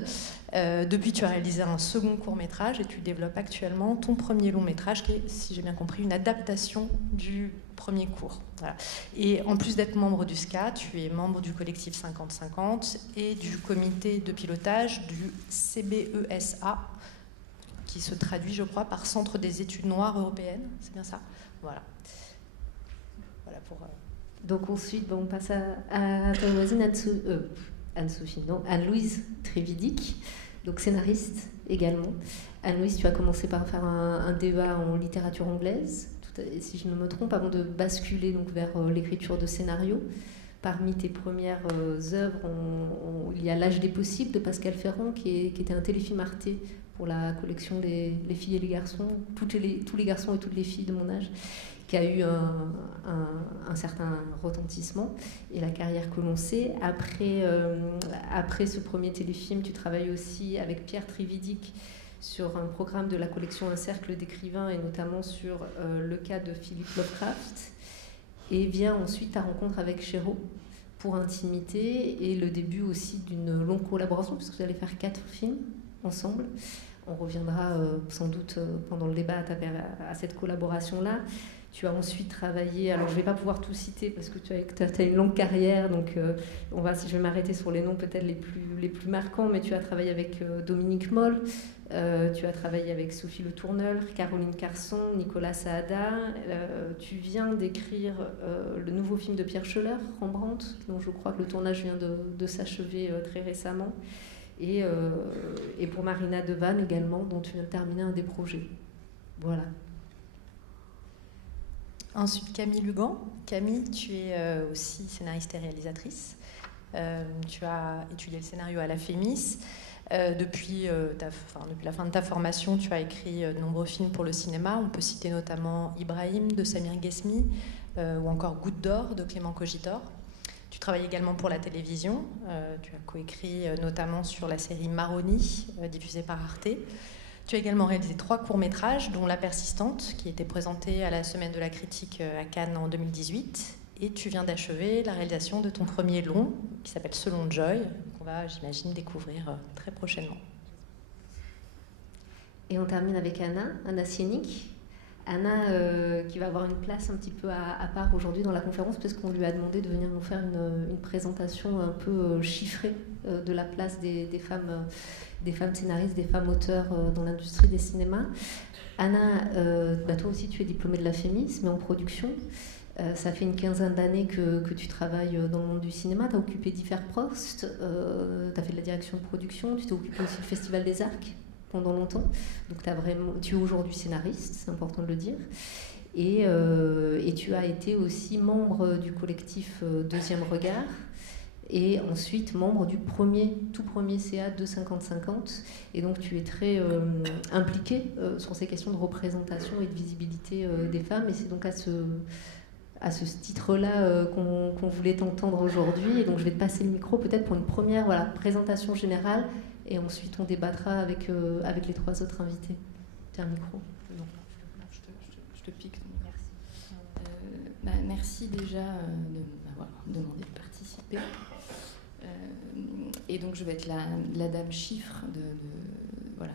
Depuis, tu as réalisé un second court-métrage et tu développes actuellement ton premier long-métrage, qui est, si j'ai bien compris, une adaptation du premier court. Voilà. Et en plus d'être membre du SCA, tu es membre du collectif 50-50 et du comité de pilotage du CBESA, qui se traduit, je crois, par Centre des études noires européennes. C'est bien ça ? Voilà. Voilà pour... Donc ensuite, on passe à ta voisine Anne-Sophie, non, Anne-Louise Trévidic, donc scénariste également. Anne-Louise, tu as commencé par faire un DEA en littérature anglaise, si je ne me trompe, avant de basculer donc vers l'écriture de scénarios. Parmi tes premières œuvres, il y a L'âge des possibles de Pascal Ferrand, qui était un téléfilm Arte pour la collection Les filles et les garçons, tous les garçons et toutes les filles de mon âge, qui a eu un certain retentissement, et la carrière que l'on sait. Après ce premier téléfilm, tu travailles aussi avec Pierre Trévidic sur un programme de la collection Un cercle d'écrivains, et notamment sur le cas de Philippe Lovecraft. Et vient ensuite ta rencontre avec Chéreau pour Intimité, et le début aussi d'une longue collaboration, puisque vous allez faire 4 films ensemble. On reviendra sans doute pendant le débat à cette collaboration-là. Tu as ensuite travaillé, alors je ne vais pas pouvoir tout citer parce que tu as une longue carrière, donc je vais m'arrêter sur les noms peut-être les plus marquants, mais tu as travaillé avec Dominique Moll Tu as travaillé avec Sophie Le Tourneur, Caroline Carson, Nicolas Saada. Tu viens d'écrire le nouveau film de Pierre Schoeller, Rembrandt, dont je crois que le tournage vient de s'achever très récemment. Et pour Marina Devanne également, dont tu viens de terminer un des projets. Voilà. Ensuite, Camille Lugan. Camille, tu es aussi scénariste et réalisatrice. Tu as étudié le scénario à la FEMIS. Depuis la fin de ta formation, tu as écrit de nombreux films pour le cinéma. On peut citer notamment Ibrahim de Samir Ghesmi ou encore Goutte d'or de Clément Cogitor. Tu travailles également pour la télévision. Tu as coécrit notamment sur la série Maroni, diffusée par Arte. Tu as également réalisé 3 courts-métrages, dont La Persistante, qui était présentée à la Semaine de la Critique à Cannes en 2018. Et tu viens d'achever la réalisation de ton premier long, qui s'appelle Selon Joy, qu'on va, j'imagine, découvrir très prochainement. Et on termine avec Anna Sienik. Anna, qui va avoir une place un petit peu à part aujourd'hui dans la conférence, parce qu'on lui a demandé de venir nous faire une présentation un peu chiffrée de la place des femmes scénaristes, des femmes auteurs dans l'industrie des cinémas. Anna, toi aussi tu es diplômée de la FEMIS, mais en production. Ça fait une quinzaine d'années que tu travailles dans le monde du cinéma. Tu as occupé divers postes, tu as fait de la direction de production, tu t'es occupé aussi du Festival des Arcs pendant longtemps. Donc tu es aujourd'hui scénariste, c'est important de le dire. Et tu as été aussi membre du collectif Deuxième Regard, et ensuite membre du tout premier CA de 50-50. Et donc tu es très impliqué sur ces questions de représentation et de visibilité des femmes. Et c'est donc à ce titre-là qu'on voulait t'entendre aujourd'hui. Et donc je vais te passer le micro peut-être pour une première présentation générale, et ensuite on débattra avec les 3 autres invités. Tu as un micro. Non, je te pique. Merci déjà de m'avoir demandé de participer. Et donc je vais être la dame chiffre voilà.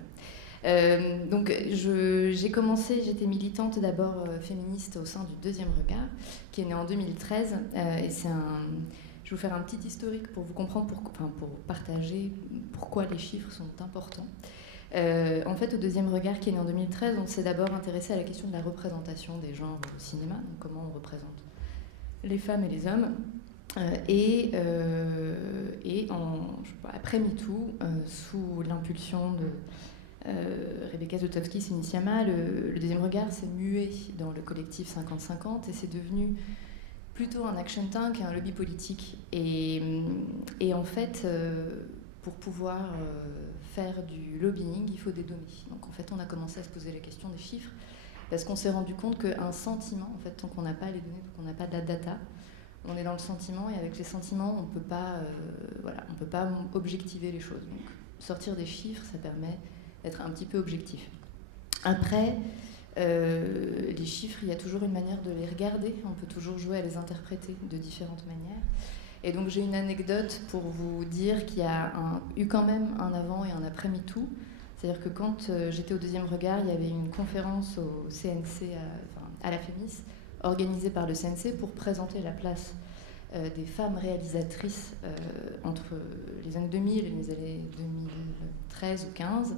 Donc j'ai commencé, j'étais militante d'abord féministe au sein du Deuxième Regard, qui est né en 2013. Et je vais vous faire un petit historique pour vous comprendre, pour partager pourquoi les chiffres sont importants. En fait, au Deuxième Regard, qui est né en 2013, on s'est d'abord intéressé à la question de la représentation des genres au cinéma, donc comment on représente les femmes et les hommes. Après MeToo, sous l'impulsion de Rebecca Zlotowski-Sinisciama, le Deuxième Regard s'est mué dans le collectif 50-50 et c'est devenu plutôt un action tank et un lobby politique. Et en fait, pour pouvoir faire du lobbying, il faut des données. Donc en fait, on a commencé à se poser la question des chiffres, parce qu'on s'est rendu compte qu'un sentiment, en fait, tant qu'on n'a pas les données, tant qu'on n'a pas de la data, on est dans le sentiment, et avec les sentiments, on peut pas objectiver les choses. Donc sortir des chiffres, ça permet d'être un petit peu objectif. Après, les chiffres, il y a toujours une manière de les regarder, on peut toujours jouer à les interpréter de différentes manières. Et donc j'ai une anecdote pour vous dire qu'il y a eu quand même un avant et un après MeToo. C'est-à-dire que quand j'étais au Deuxième Regard, il y avait une conférence au CNC, à la FEMIS, organisée par le CNC pour présenter la place des femmes réalisatrices entre les années 2000 et les années 2013 ou 15.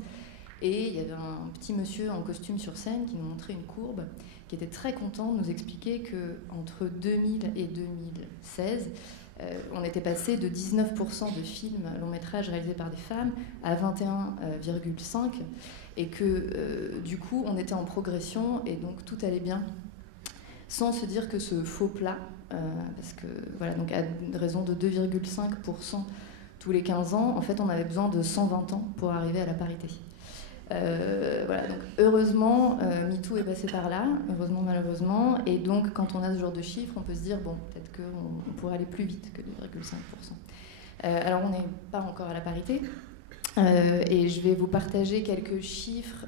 Et il y avait un petit monsieur en costume sur scène qui nous montrait une courbe, qui était très content de nous expliquer qu'entre 2000 et 2016, on était passé de 19% de films long métrage réalisés par des femmes à 21,5%, et que du coup on était en progression et donc tout allait bien, sans se dire que ce faux plat, parce que voilà, donc à raison de 2,5% tous les 15 ans, en fait on avait besoin de 120 ans pour arriver à la parité. Voilà, donc heureusement, MeToo est passé par là, heureusement, malheureusement, et donc quand on a ce genre de chiffres, on peut se dire, bon, peut-être qu'on pourrait aller plus vite que 2,5%. Alors on n'est pas encore à la parité, et je vais vous partager quelques chiffres.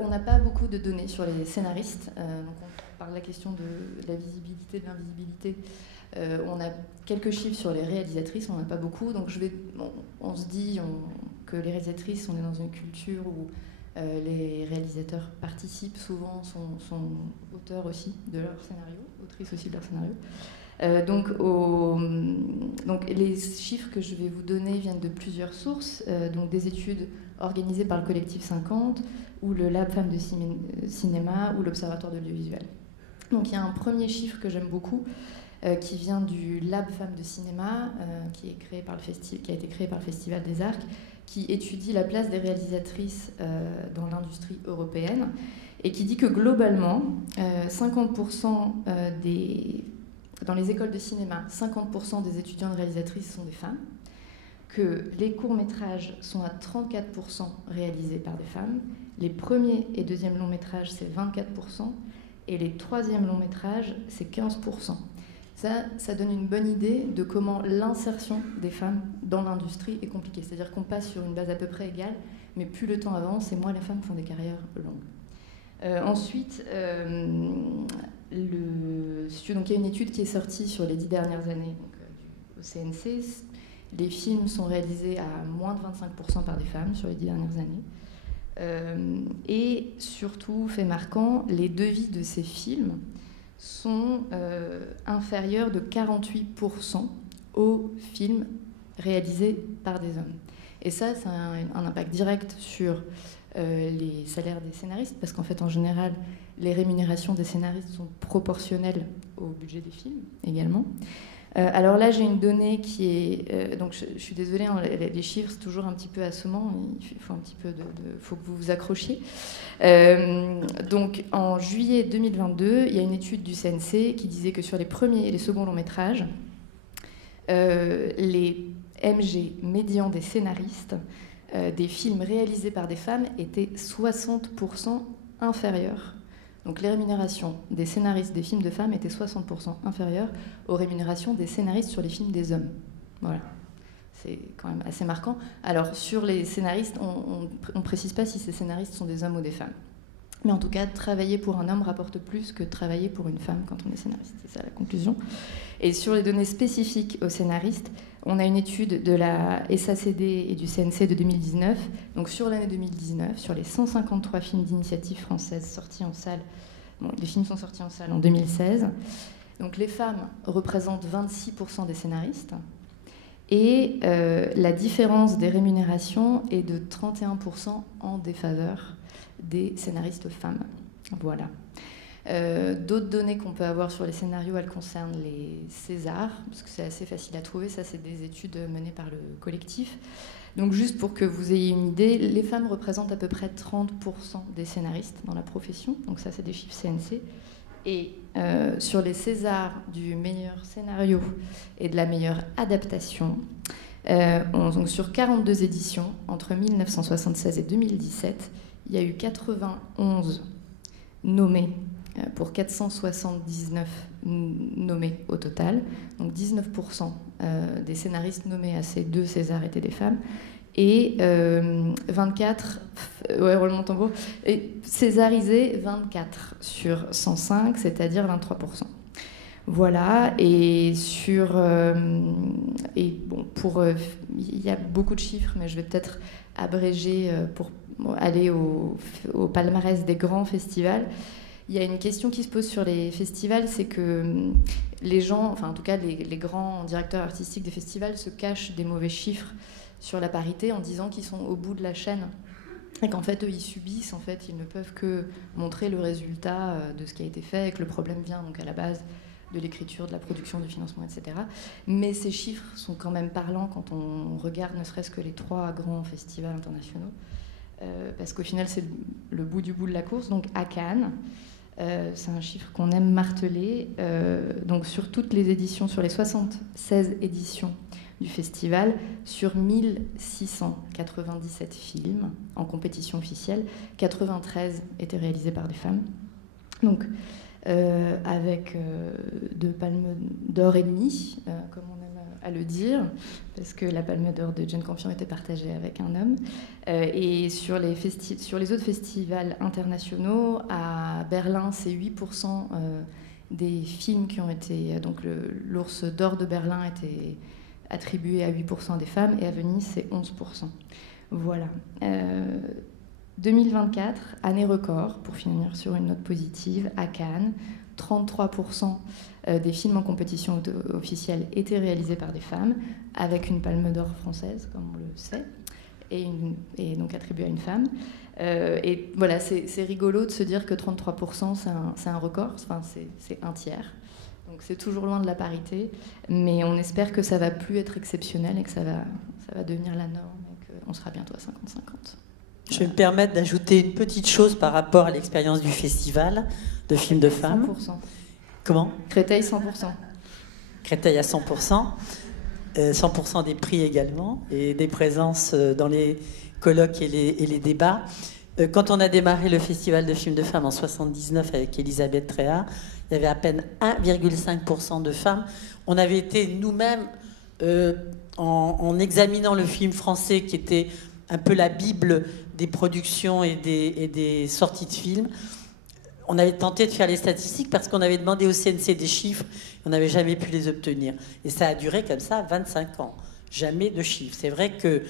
On n'a pas beaucoup de données sur les scénaristes, donc on parle de la question de la visibilité, de l'invisibilité. On a quelques chiffres sur les réalisatrices, on n'en a pas beaucoup, donc on se dit que les réalisatrices, on est dans une culture où les réalisateurs participent souvent, sont auteurs aussi de leur scénario, autrices aussi de leur scénario. Donc les chiffres que je vais vous donner viennent de plusieurs sources, donc des études organisés par le Collectif 50, ou le Lab Femmes de Cinéma, ou l'Observatoire de l'audiovisuel. Donc il y a un premier chiffre que j'aime beaucoup, qui vient du Lab Femmes de Cinéma, qui a été créé par le Festival des Arcs, qui étudie la place des réalisatrices dans l'industrie européenne, et qui dit que globalement, 50% dans les écoles de cinéma, 50% des étudiantes réalisatrices sont des femmes, que les courts-métrages sont à 34% réalisés par des femmes, les premiers et deuxièmes longs-métrages, c'est 24%, et les troisièmes longs-métrages, c'est 15%. Ça donne une bonne idée de comment l'insertion des femmes dans l'industrie est compliquée. C'est-à-dire qu'on passe sur une base à peu près égale, mais plus le temps avance et moins les femmes font des carrières longues. Ensuite, donc il y a une étude qui est sortie sur les 10 dernières années au CNC. Les films sont réalisés à moins de 25% par des femmes sur les 10 dernières années. Et surtout, fait marquant, les devis de ces films sont inférieurs de 48% aux films réalisés par des hommes. Et ça a un impact direct sur les salaires des scénaristes, parce qu'en fait, en général, les rémunérations des scénaristes sont proportionnelles au budget des films également. Alors là, j'ai une donnée qui est... donc je suis désolée, hein, les chiffres, c'est toujours un petit peu assommant, il faut un petit peu faut que vous vous accrochiez. Donc en juillet 2022, il y a une étude du CNC qui disait que sur les premiers et les seconds longs métrages, les MG médians des scénaristes des films réalisés par des femmes étaient 60% inférieurs. Donc les rémunérations des scénaristes des films de femmes étaient 60% inférieures aux rémunérations des scénaristes sur les films des hommes. Voilà. C'est quand même assez marquant. Alors sur les scénaristes, on ne précise pas si ces scénaristes sont des hommes ou des femmes. Mais en tout cas, travailler pour un homme rapporte plus que travailler pour une femme quand on est scénariste. C'est ça la conclusion. Et sur les données spécifiques aux scénaristes, on a une étude de la SACD et du CNC de 2019. Donc sur l'année 2019, sur les 153 films d'initiative française sortis en salle, les films sont sortis en salle en 2016. Donc les femmes représentent 26% des scénaristes. Et la différence des rémunérations est de 31% en défaveur des scénaristes femmes. Voilà. D'autres données qu'on peut avoir sur les scénarios, elles concernent les Césars, parce que c'est assez facile à trouver. Ça, c'est des études menées par le collectif. Donc, juste pour que vous ayez une idée, les femmes représentent à peu près 30% des scénaristes dans la profession. Donc, ça, c'est des chiffres CNC. Et sur les Césars du meilleur scénario et de la meilleure adaptation, donc sur 42 éditions, entre 1976 et 2017, il y a eu 91 nommés pour 479 nommés au total. Donc 19% des scénaristes nommés à ces 2 Césars étaient des femmes. Et 24, roulement de tambour, et césarisés 24 sur 105, c'est-à-dire 23%. Voilà, et il y a beaucoup de chiffres, mais je vais peut-être abréger pour aller au palmarès des grands festivals. Il y a une question qui se pose sur les festivals, c'est que les gens, enfin en tout cas les grands directeurs artistiques des festivals se cachent des mauvais chiffres sur la parité en disant qu'ils sont au bout de la chaîne et qu'en fait eux ils subissent, en fait ils ne peuvent que montrer le résultat de ce qui a été fait et que le problème vient donc à la base de l'écriture, de la production, du financement, etc. Mais ces chiffres sont quand même parlants quand on regarde ne serait-ce que les 3 grands festivals internationaux, parce qu'au final c'est le bout du bout de la course. Donc à Cannes, c'est un chiffre qu'on aime marteler, donc sur toutes les éditions, sur les 76 éditions du festival, sur 1697 films en compétition officielle, 93 étaient réalisés par des femmes. Donc, avec 2 palmes d'or et demi, comme on aime à le dire, parce que la palme d'or de Jane Campion était partagée avec un homme. Et sur les autres festivals internationaux, à Berlin, c'est 8% des films qui ont été... Donc l'ours d'or de Berlin était attribué à 8% des femmes, et à Venise, c'est 11%. Voilà. 2024, année record, pour finir sur une note positive, à Cannes, 33% des films en compétition officielle étaient réalisés par des femmes, avec une palme d'or française, comme on le sait. et donc attribué à une femme. Et voilà, c'est rigolo de se dire que 33%, c'est un record, enfin, c'est un tiers. Donc c'est toujours loin de la parité, mais on espère que ça va plus être exceptionnel et que ça va devenir la norme et qu'on sera bientôt à 50-50. Je vais me permettre d'ajouter une petite chose par rapport à l'expérience du festival de films de femmes. 100%. Comment ? Créteil, 100%. Créteil à 100%. 100% des prix également, et des présences dans les colloques et les débats. Quand on a démarré le festival de films de femmes en 79 avec Elisabeth Tréhard, il y avait à peine 1,5% de femmes. On avait été nous-mêmes, en examinant le film français qui était un peu la bible des productions et des sorties de films, on avait tenté de faire les statistiques parce qu'on avait demandé au CNC des chiffres, on n'avait jamais pu les obtenir. Et ça a duré comme ça 25 ans. Jamais de chiffres. C'est vrai que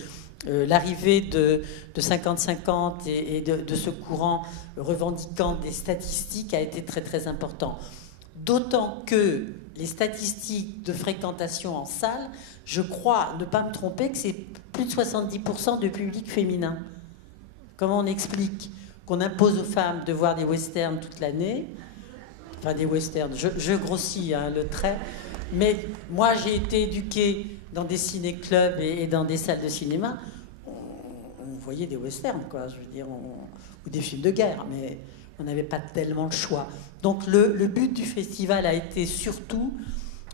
l'arrivée de 50-50 et de ce courant revendiquant des statistiques a été très très important. D'autant que les statistiques de fréquentation en salle, je crois ne pas me tromper que c'est plus de 70% de public féminin. Comment on explique qu'on impose aux femmes de voir des westerns toute l'année? Enfin, des westerns, je grossis le trait. Mais moi, j'ai été éduquée dans des ciné-clubs et dans des salles de cinéma. On voyait des westerns, quoi, je veux dire, ou des films de guerre, mais on n'avait pas tellement le choix. Donc le but du festival a été surtout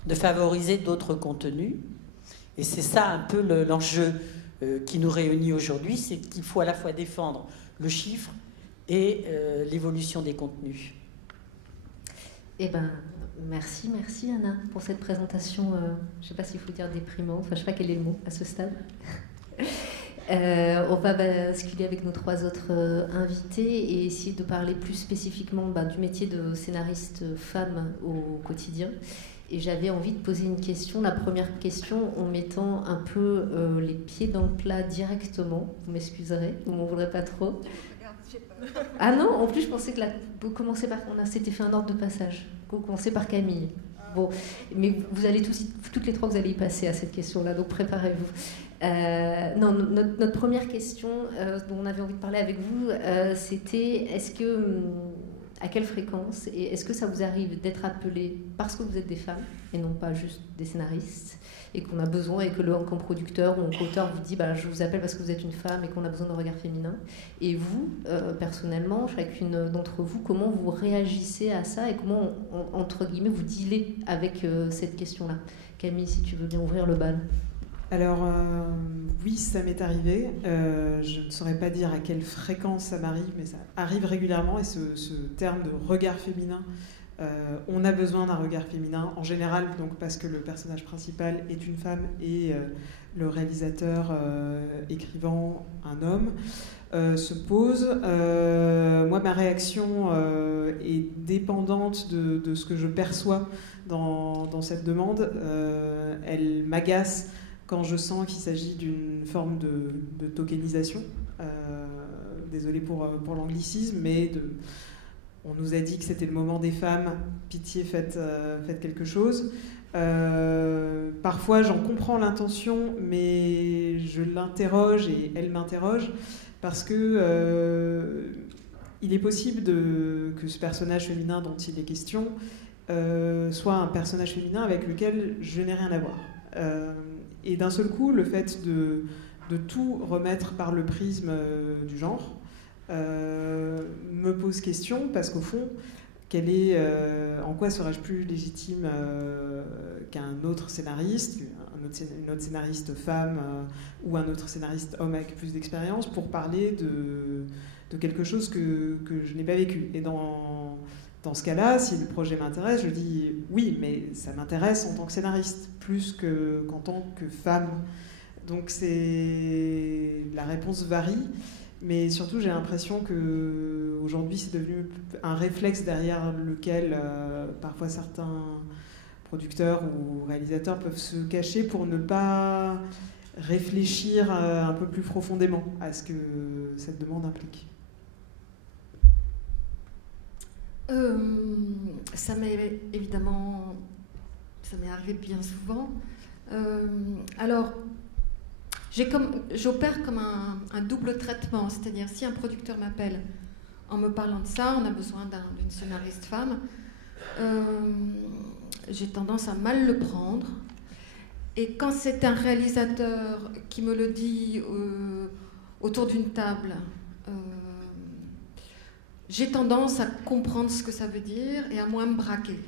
de favoriser d'autres contenus. Et c'est ça un peu l'enjeu qui nous réunit aujourd'hui, c'est qu'il faut à la fois défendre le chiffre et l'évolution des contenus. Eh ben, merci Anna pour cette présentation, je ne sais pas s'il faut dire déprimant, enfin je ne sais pas quel est le mot à ce stade. On va basculer avec nos trois autres invités et essayer de parler plus spécifiquement du métier de scénariste femme au quotidien. Et j'avais envie de poser une question, la première question en mettant un peu les pieds dans le plat directement. Vous m'excuserez, vous m'en voudrez pas trop. Ah non, en plus je pensais que vous commencez par... On s'était fait un ordre de passage. Vous commencez par Camille. Bon, mais vous allez toutes les trois, vous allez y passer à cette question-là, donc préparez-vous. Non, notre première question dont on avait envie de parler avec vous, c'était à quelle fréquence et est-ce que ça vous arrive d'être appelé parce que vous êtes des femmes et non pas juste des scénaristes et qu'on a besoin et que qu'un producteur ou un co-auteur vous dit je vous appelle parce que vous êtes une femme et qu'on a besoin d'un regard féminin, et vous, personnellement, chacune d'entre vous, comment vous réagissez à ça et comment, entre guillemets, vous dealez avec cette question-là? Camille, si tu veux bien ouvrir le bal. Alors, oui, ça m'est arrivé. Je ne saurais pas dire à quelle fréquence ça m'arrive, mais ça arrive régulièrement. Et ce terme de regard féminin, on a besoin d'un regard féminin, en général, donc parce que le personnage principal est une femme et le réalisateur, écrivant, un homme, se pose. Moi, ma réaction est dépendante de ce que je perçois dans cette demande. Elle m'agace quand je sens qu'il s'agit d'une forme de tokenisation, désolé pour l'anglicisme, mais on nous a dit que c'était le moment des femmes, pitié, faites quelque chose. Parfois j'en comprends l'intention, mais je l'interroge et elle m'interroge, parce que il est possible que ce personnage féminin dont il est question soit un personnage féminin avec lequel je n'ai rien à voir. Et d'un seul coup, le fait de tout remettre par le prisme du genre me pose question, parce qu'au fond, en quoi serais-je plus légitime qu'un autre scénariste, une autre scénariste femme ou un autre scénariste homme avec plus d'expérience pour parler de quelque chose que je n'ai pas vécu. Et dans ce cas-là, si le projet m'intéresse, je dis oui, mais ça m'intéresse en tant que scénariste, plus qu'en tant que femme. Donc la réponse varie, mais surtout j'ai l'impression qu'aujourd'hui c'est devenu un réflexe derrière lequel parfois certains producteurs ou réalisateurs peuvent se cacher pour ne pas réfléchir un peu plus profondément à ce que cette demande implique. Ça m'est arrivé bien souvent. Alors, j'opère comme un double traitement, c'est-à-dire si un producteur m'appelle en me parlant de ça, on a besoin d'une scénariste femme, j'ai tendance à mal le prendre. Et quand c'est un réalisateur qui me le dit autour d'une table, j'ai tendance à comprendre ce que ça veut dire et à moins me braquer.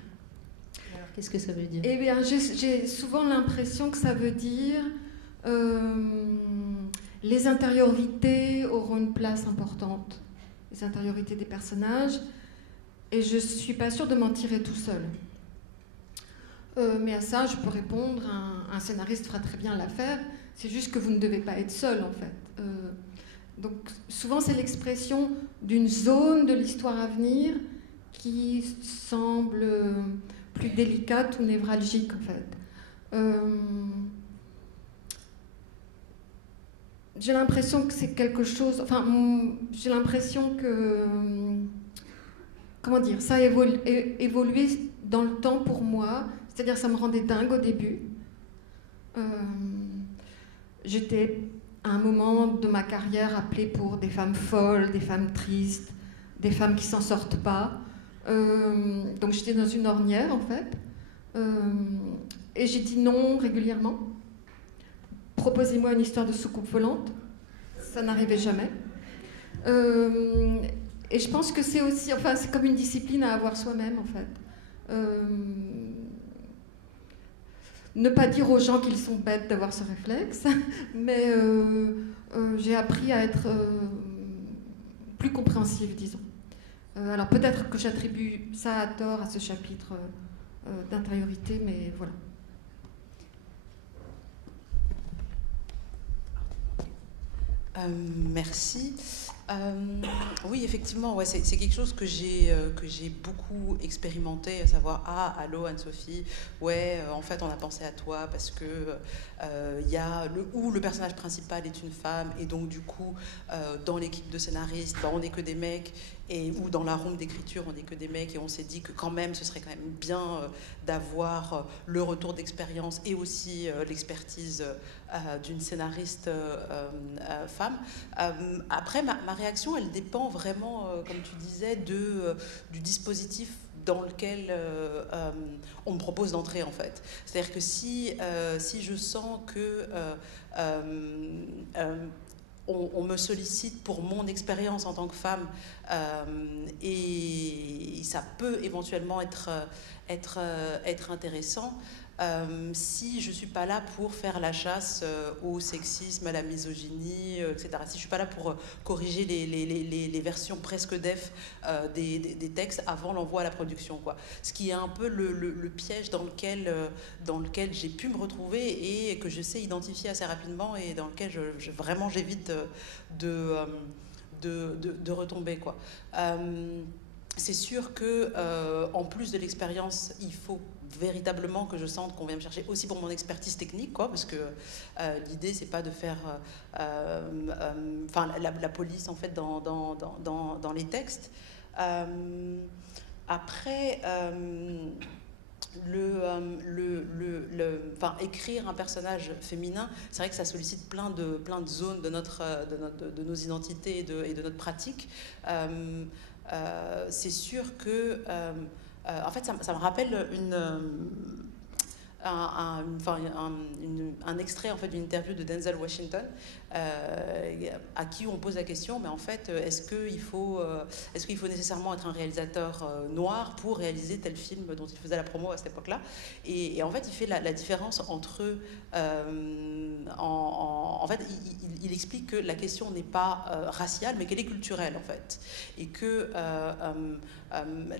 Alors, qu'est-ce que ça veut dire? Eh bien, j'ai souvent l'impression que ça veut dire les intériorités auront une place importante, les intériorités des personnages, et je ne suis pas sûre de m'en tirer tout seul. Mais à ça, je peux répondre, un scénariste fera très bien l'affaire, c'est juste que vous ne devez pas être seul, en fait. Donc, souvent, c'est l'expression d'une zone de l'histoire à venir qui semble plus délicate ou névralgique, en fait. J'ai l'impression que c'est quelque chose... Enfin, j'ai l'impression que... Comment dire? Ça a évolué dans le temps pour moi. C'est-à-dire, ça me rendait dingue au début. J'étais, à un moment de ma carrière, appelée pour des femmes folles, des femmes tristes, des femmes qui s'en sortent pas. Donc, j'étais dans une ornière, en fait. Et j'ai dit non régulièrement. Proposez-moi une histoire de soucoupe volante. Ça n'arrivait jamais. Et je pense que c'est aussi... Enfin, c'est comme une discipline à avoir soi-même, en fait. Ne pas dire aux gens qu'ils sont bêtes d'avoir ce réflexe, mais j'ai appris à être plus compréhensive, disons. Alors peut-être que j'attribue ça à tort à ce chapitre d'intériorité, mais voilà. Merci. Oui, effectivement, ouais, c'est quelque chose que j'ai beaucoup expérimenté, à savoir, ah, allô Anne-Sophie, ouais, en fait, on a pensé à toi parce que y a le personnage principal est une femme, et donc du coup, dans l'équipe de scénaristes, bah, on n'est que des mecs, ou dans la ronde d'écriture, on n'est que des mecs, et on s'est dit que quand même, ce serait quand même bien d'avoir le retour d'expérience et aussi l'expertise d'une scénariste femme. Après, ma réaction, elle dépend vraiment, comme tu disais, du dispositif dans lequel on me propose d'entrer, en fait. C'est-à-dire que si je sens que on me sollicite pour mon expérience en tant que femme, et ça peut éventuellement être intéressant. Si je ne suis pas là pour faire la chasse au sexisme, à la misogynie, etc. Si je ne suis pas là pour corriger les versions presque def des textes avant l'envoi à la production, quoi. Ce qui est un peu le piège dans lequel j'ai pu me retrouver et que je sais identifier assez rapidement et dans lequel vraiment j'évite de retomber, quoi. C'est sûr que en plus de l'expérience, il faut véritablement que je sente qu'on vient me chercher aussi pour mon expertise technique, quoi, parce que l'idée c'est pas de faire la police en fait dans les textes. Après écrire un personnage féminin, c'est vrai que ça sollicite plein de zones de nos identités et de notre pratique. C'est sûr que en fait, ça me rappelle un extrait en fait, d'une interview de Denzel Washington à qui on pose la question, mais en fait, est-ce qu'il faut nécessairement être un réalisateur noir pour réaliser tel film dont il faisait la promo à cette époque-là, et en fait, il fait la différence entre en fait, il explique que la question n'est pas raciale, mais qu'elle est culturelle, en fait, et que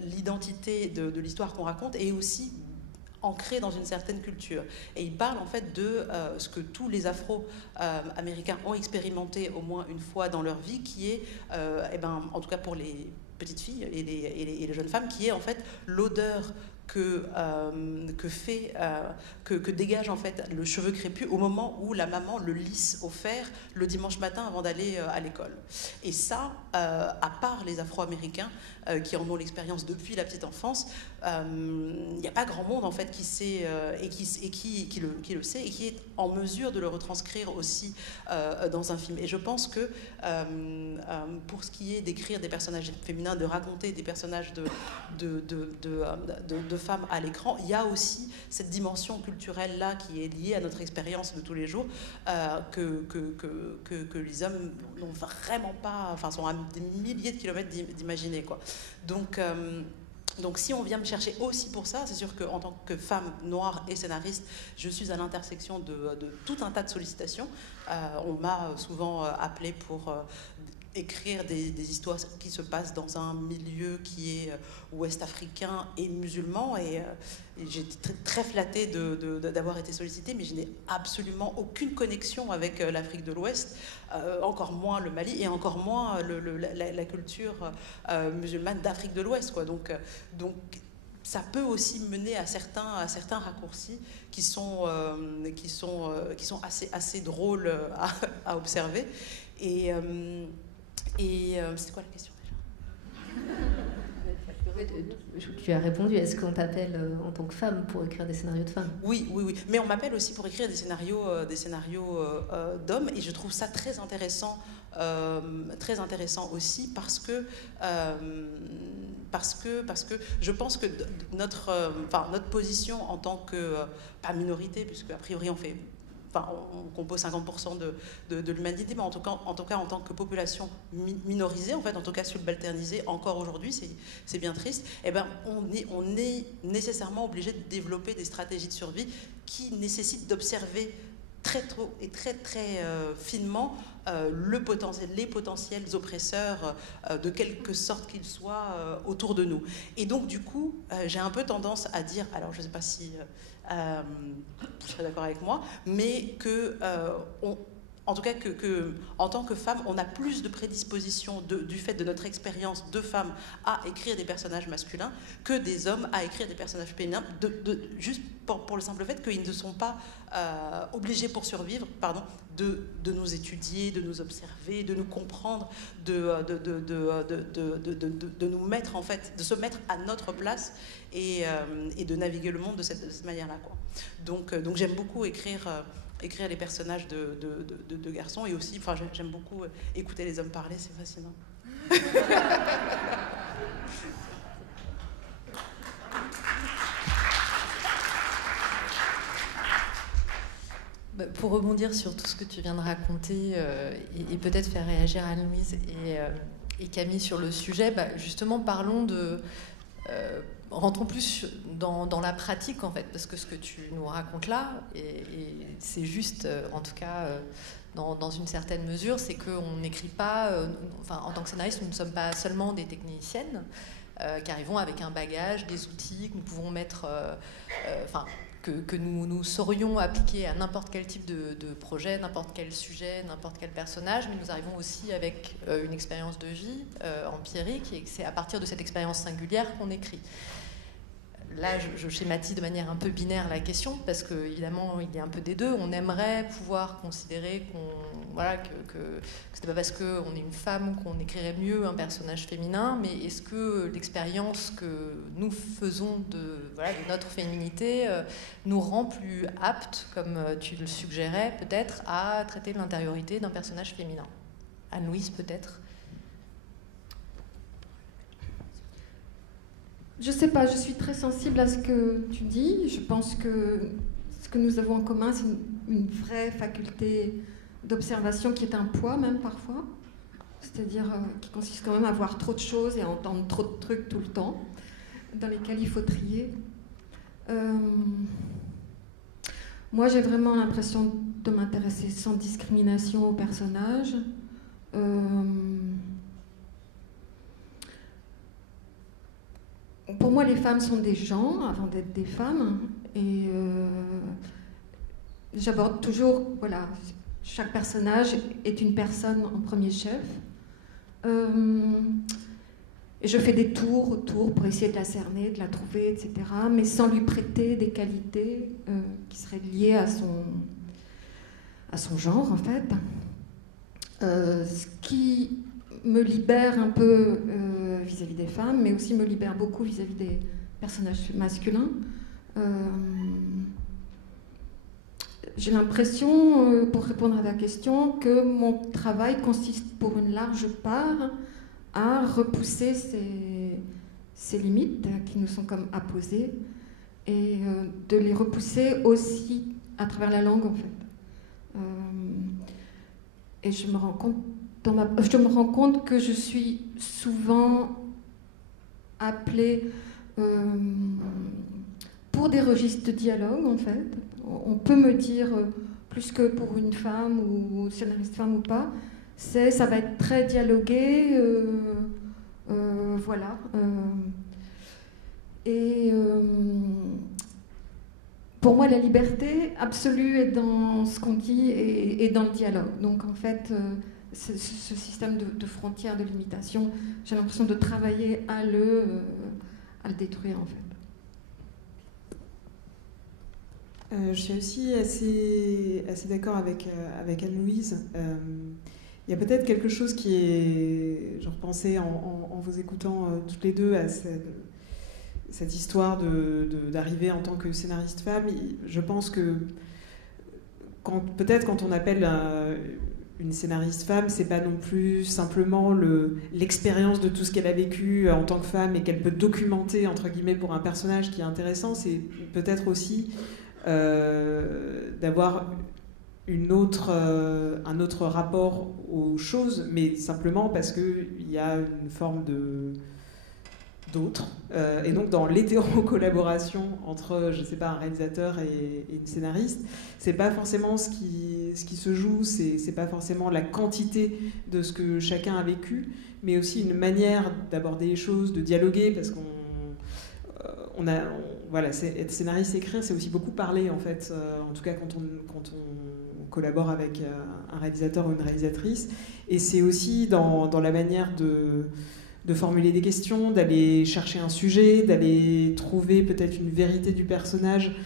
l'identité de l'histoire qu'on raconte est aussi ancrée dans une certaine culture. Et il parle en fait de ce que tous les Afro-Américains ont expérimenté au moins une fois dans leur vie, qui est, en tout cas pour les petites filles et les jeunes femmes, qui est en fait l'odeur que dégage en fait le cheveu crépus au moment où la maman le lisse au fer le dimanche matin avant d'aller à l'école. Et ça, à part les Afro-Américains qui en ont l'expérience depuis la petite enfance, il n'y a pas grand monde en fait qui sait qui le sait et qui est en mesure de le retranscrire aussi dans un film. Et je pense que pour ce qui est d'écrire des personnages féminins, de raconter des personnages de femmes à l'écran, il y a aussi cette dimension culturelle là qui est liée à notre expérience de tous les jours que les hommes n'ont vraiment pas, enfin sont à des milliers de kilomètres d'imaginer quoi. Donc si on vient me chercher aussi pour ça, c'est sûr qu'en tant que femme noire et scénariste, je suis à l'intersection de tout un tas de sollicitations. On m'a souvent appelée pour écrire des histoires qui se passent dans un milieu qui est ouest-africain et musulman, et j'ai été très flattée d'avoir été sollicitée, mais je n'ai absolument aucune connexion avec l'Afrique de l'Ouest, encore moins le Mali et encore moins la culture musulmane d'Afrique de l'Ouest, quoi. Donc ça peut aussi mener à certains raccourcis qui sont assez drôles à observer. Et c'est quoi la question déjà? Tu as répondu. Est-ce qu'on t'appelle en tant que femme pour écrire des scénarios de femmes? Oui. Mais on m'appelle aussi pour écrire des scénarios d'hommes, et je trouve ça très intéressant aussi parce que je pense que notre position en tant que pas minorité, puisque a priori on compose 50% de l'humanité, mais en tout cas en tant que population minorisée, en fait, en tout cas subalternisée encore aujourd'hui, c'est bien triste, eh ben, on est nécessairement obligé de développer des stratégies de survie qui nécessitent d'observer très tôt et très finement les potentiels oppresseurs de quelque sorte qu'ils soient autour de nous. Et donc du coup, j'ai un peu tendance à dire, alors je ne sais pas si vous serez d'accord avec moi, mais en tout cas en tant que femme, on a plus de prédisposition du fait de notre expérience de femme à écrire des personnages masculins que des hommes à écrire des personnages féminins, juste pour le simple fait qu'ils ne sont pas obligés pour survivre, de nous étudier, de nous observer, de nous comprendre, de nous mettre en fait, de se mettre à notre place et de naviguer le monde de cette manière-là, quoi. Donc j'aime beaucoup écrire les personnages de garçons, et aussi, j'aime beaucoup écouter les hommes parler, c'est fascinant. Pour rebondir sur tout ce que tu viens de raconter et peut-être faire réagir Anne-Louise et Camille sur le sujet, justement rentrons plus dans la pratique en fait, parce que ce que tu nous racontes là, et c'est juste, en tout cas dans une certaine mesure, c'est qu'on n'écrit pas, en tant que scénariste, nous ne sommes pas seulement des techniciennes qui arrivons avec un bagage, des outils que nous pouvons mettre, que nous saurions appliquer à n'importe quel type de projet, n'importe quel sujet, n'importe quel personnage, mais nous arrivons aussi avec une expérience de vie empirique, et c'est à partir de cette expérience singulière qu'on écrit. Là, je schématise de manière un peu binaire la question, parce qu'évidemment, il y a un peu des deux. On aimerait pouvoir considérer que c'est pas parce qu'on est une femme qu'on écrirait mieux un personnage féminin, mais est-ce que l'expérience que nous faisons de notre féminité nous rend plus aptes, comme tu le suggérais, peut-être, à traiter de l'intériorité d'un personnage féminin? Anne-Louise, peut-être? Je sais pas, je suis très sensible à ce que tu dis. Je pense que ce que nous avons en commun, c'est une vraie faculté d'observation qui est un poids même parfois. C'est-à-dire qui consiste quand même à voir trop de choses et à entendre trop de trucs tout le temps, dans lesquels il faut trier. Moi, j'ai vraiment l'impression de m'intéresser sans discrimination aux personnages. Pour moi, les femmes sont des gens avant d'être des femmes, et j'aborde toujours, chaque personnage est une personne en premier chef. Et je fais des tours autour pour essayer de la cerner, de la trouver, etc. Mais sans lui prêter des qualités qui seraient liées à son genre, en fait. Ce qui me libère un peu vis-à-vis des femmes, mais aussi me libère beaucoup vis-à-vis des personnages masculins. J'ai l'impression, pour répondre à la question, que mon travail consiste pour une large part à repousser ces limites qui nous sont comme apposées et de les repousser aussi à travers la langue, en fait. Et je me rends compte que je suis souvent appelée pour des registres de dialogue, en fait. On peut me dire, plus que pour une femme ou scénariste femme ou pas, ça va être très dialogué, voilà. Et pour moi, la liberté absolue est dans ce qu'on dit et dans le dialogue. Donc en fait, ce système de frontières, de limitation, j'ai l'impression de travailler à le détruire, en fait. Je suis aussi assez d'accord avec Anne-Louise. Il y a peut-être quelque chose qui est... Je repensais en vous écoutant toutes les deux à cette histoire d'arriver en tant que scénariste femme. Je pense que peut-être quand on appelle une scénariste femme, c'est pas non plus simplement l'expérience de tout ce qu'elle a vécu en tant que femme et qu'elle peut documenter, entre guillemets, pour un personnage qui est intéressant. C'est peut-être aussi d'avoir un autre rapport aux choses, mais simplement parce qu'il y a une forme d'autre. Et donc dans l'hétéro-collaboration entre, je sais pas, un réalisateur et une scénariste, c'est pas forcément ce qui se joue, c'est pas forcément la quantité de ce que chacun a vécu, mais aussi une manière d'aborder les choses, de dialoguer, parce voilà, être scénariste, écrire, c'est aussi beaucoup parler, en fait, en tout cas quand on collabore avec un réalisateur ou une réalisatrice, et c'est aussi dans la manière de formuler des questions, d'aller chercher un sujet, d'aller trouver peut-être une vérité du personnage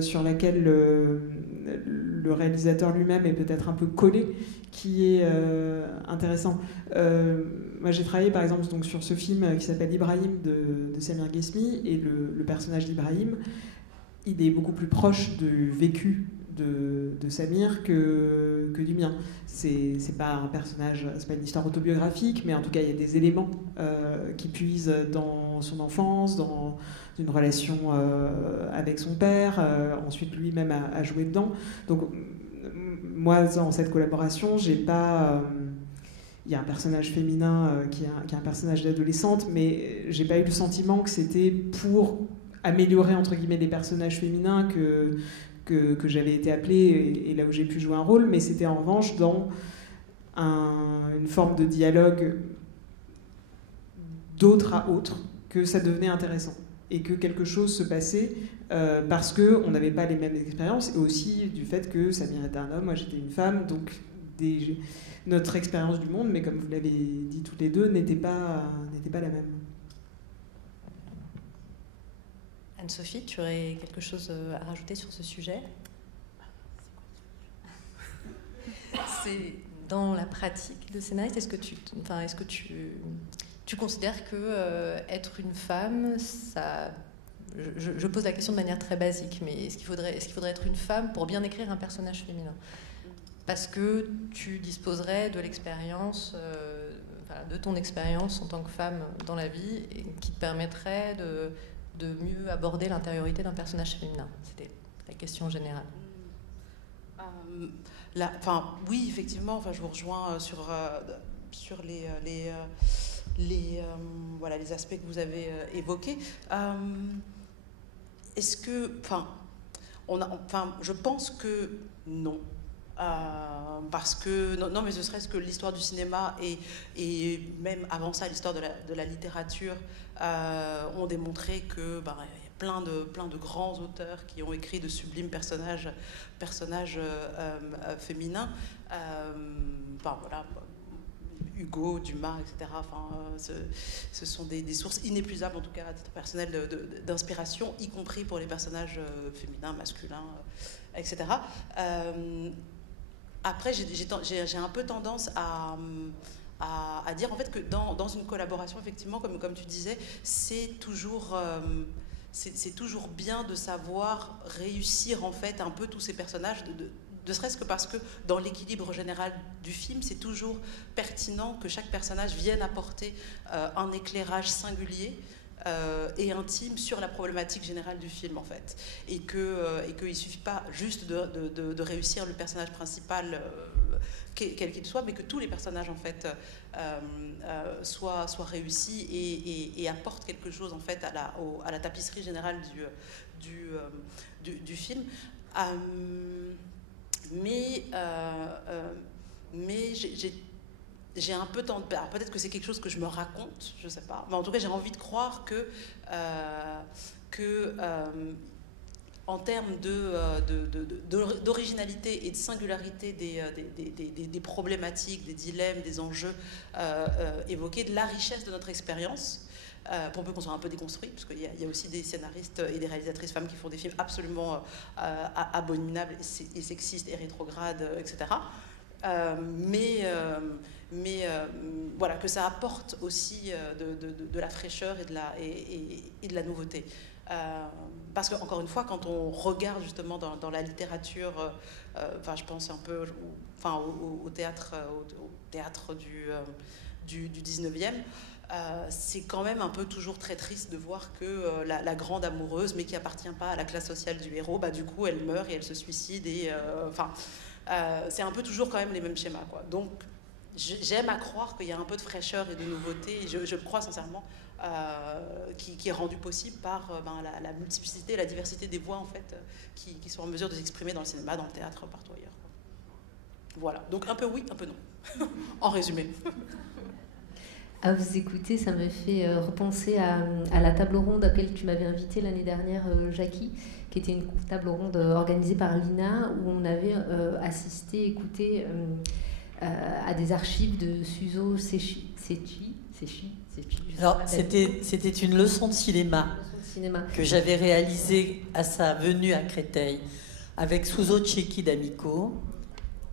sur laquelle le réalisateur lui-même est peut-être un peu collé, qui est intéressant. Moi, j'ai travaillé par exemple donc, sur ce film qui s'appelle Ibrahim de Samir Ghesmi, et le personnage d'Ibrahim, il est beaucoup plus proche du vécu de Samir que du mien. C'est pas un personnage, c'est pas une histoire autobiographique, mais en tout cas, il y a des éléments qui puisent dans son enfance, dans une relation avec son père, ensuite lui-même a joué dedans. Donc, moi, dans cette collaboration, j'ai pas... il y a un personnage féminin qui est un personnage d'adolescente, mais j'ai pas eu le sentiment que c'était pour améliorer, entre guillemets, les personnages féminins que j'avais été appelée et là où j'ai pu jouer un rôle, mais c'était en revanche dans une forme de dialogue d'autre à autre que ça devenait intéressant et que quelque chose se passait parce qu'on n'avait pas les mêmes expériences, et aussi du fait que Samir était un homme, moi j'étais une femme, donc notre expérience du monde, mais comme vous l'avez dit toutes les deux, n'était pas la même. Anne-Sophie, tu aurais quelque chose à rajouter sur ce sujet? C'est dans la pratique de scénariste, est-ce que tu considères que être une femme, ça... Je pose la question de manière très basique, mais est-ce qu'il faudrait être une femme pour bien écrire un personnage féminin? Parce que tu disposerais de l'expérience, de ton expérience en tant que femme dans la vie, et qui te permettrait de mieux aborder l'intériorité d'un personnage féminin. C'était la question générale. Oui, effectivement, je vous rejoins sur les aspects que vous avez évoqués. Est-ce que, je pense que non. Parce que, non, mais ce serait-ce que l'histoire du cinéma et même avant ça, l'histoire de la littérature ont démontré que il y a plein de grands auteurs qui ont écrit de sublimes personnages féminins. Hugo, Dumas, etc. Enfin, ce sont des sources inépuisables, en tout cas à titre personnel, d'inspiration, y compris pour les personnages féminins, masculins, etc. Après, j'ai un peu tendance à dire en fait que dans une collaboration, effectivement, comme tu disais, c'est toujours bien de savoir réussir en fait un peu tous ces personnages, ne serait-ce que parce que dans l'équilibre général du film, c'est toujours pertinent que chaque personnage vienne apporter un éclairage singulier et intime sur la problématique générale du film en fait, et qu'il ne suffit pas juste de réussir le personnage principal quel qu'il soit, mais que tous les personnages en fait soient réussis et apportent quelque chose en fait à la tapisserie générale du film. Mais j'ai un peu tendance, alors peut-être que c'est quelque chose que je me raconte, je sais pas, mais en tout cas j'ai envie de croire que en termes d'originalité et de singularité des problématiques, des dilemmes, des enjeux évoqués, de la richesse de notre expérience, pour peu qu'on soit un peu déconstruit, parce qu'il y a aussi des scénaristes et des réalisatrices femmes qui font des films absolument abominables et sexistes et rétrogrades, etc. Voilà, que ça apporte aussi de la fraîcheur et de la nouveauté. Parce qu'encore une fois, quand on regarde justement dans la littérature, je pense un peu au théâtre du 19e, c'est quand même un peu toujours très triste de voir que la grande amoureuse, mais qui appartient pas à la classe sociale du héros, du coup elle meurt et elle se suicide, et c'est un peu toujours quand même les mêmes schémas, quoi. Donc j'aime à croire qu'il y a un peu de fraîcheur et de nouveauté, et je crois sincèrement qui est rendu possible par la multiplicité et la diversité des voix en fait, qui sont en mesure de s'exprimer dans le cinéma, dans le théâtre, partout ailleurs. Voilà, donc un peu oui, un peu non, en résumé. À vous écouter, ça me fait repenser à la table ronde à laquelle tu m'avais invité l'année dernière, Jackie, qui était une table ronde organisée par l'INA, où on avait assisté, écouté à des archives de Suso Cecchi. Alors, c'était une leçon de cinéma que j'avais réalisée à sa venue à Créteil avec Suso Cecchi d'Amico,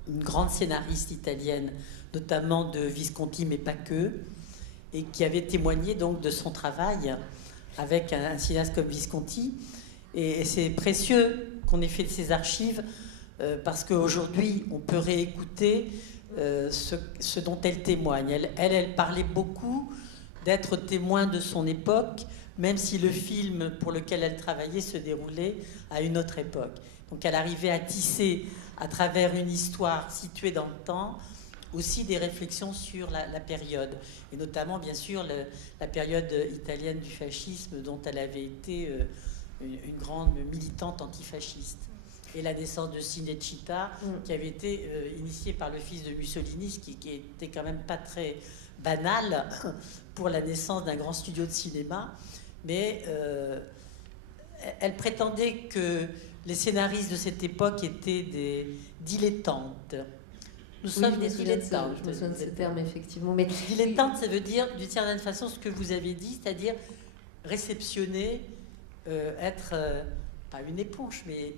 une grande scénariste italienne, notamment de Visconti, mais pas que, et qui avait témoigné donc de son travail avec un cinéaste comme Visconti. Et c'est précieux qu'on ait fait ces archives parce qu'aujourd'hui, on peut réécouter ce dont elle témoigne. Elle parlait beaucoup d'être témoin de son époque, même si le film pour lequel elle travaillait se déroulait à une autre époque. Donc elle arrivait à tisser, à travers une histoire située dans le temps, aussi des réflexions sur la période, et notamment, bien sûr, la période italienne du fascisme, dont elle avait été une grande militante antifasciste. Et la naissance de Cinecittà, qui avait été initiée par le fils de Mussolini, ce qui était quand même pas très banal pour la naissance d'un grand studio de cinéma. Mais elle prétendait que les scénaristes de cette époque étaient des dilettantes. Nous sommes des dilettantes. Je me souviens de ce terme, effectivement. Mais dilettante, ça veut dire, d'une certaine façon, ce que vous avez dit, c'est-à-dire réceptionner, être, pas une éponge, mais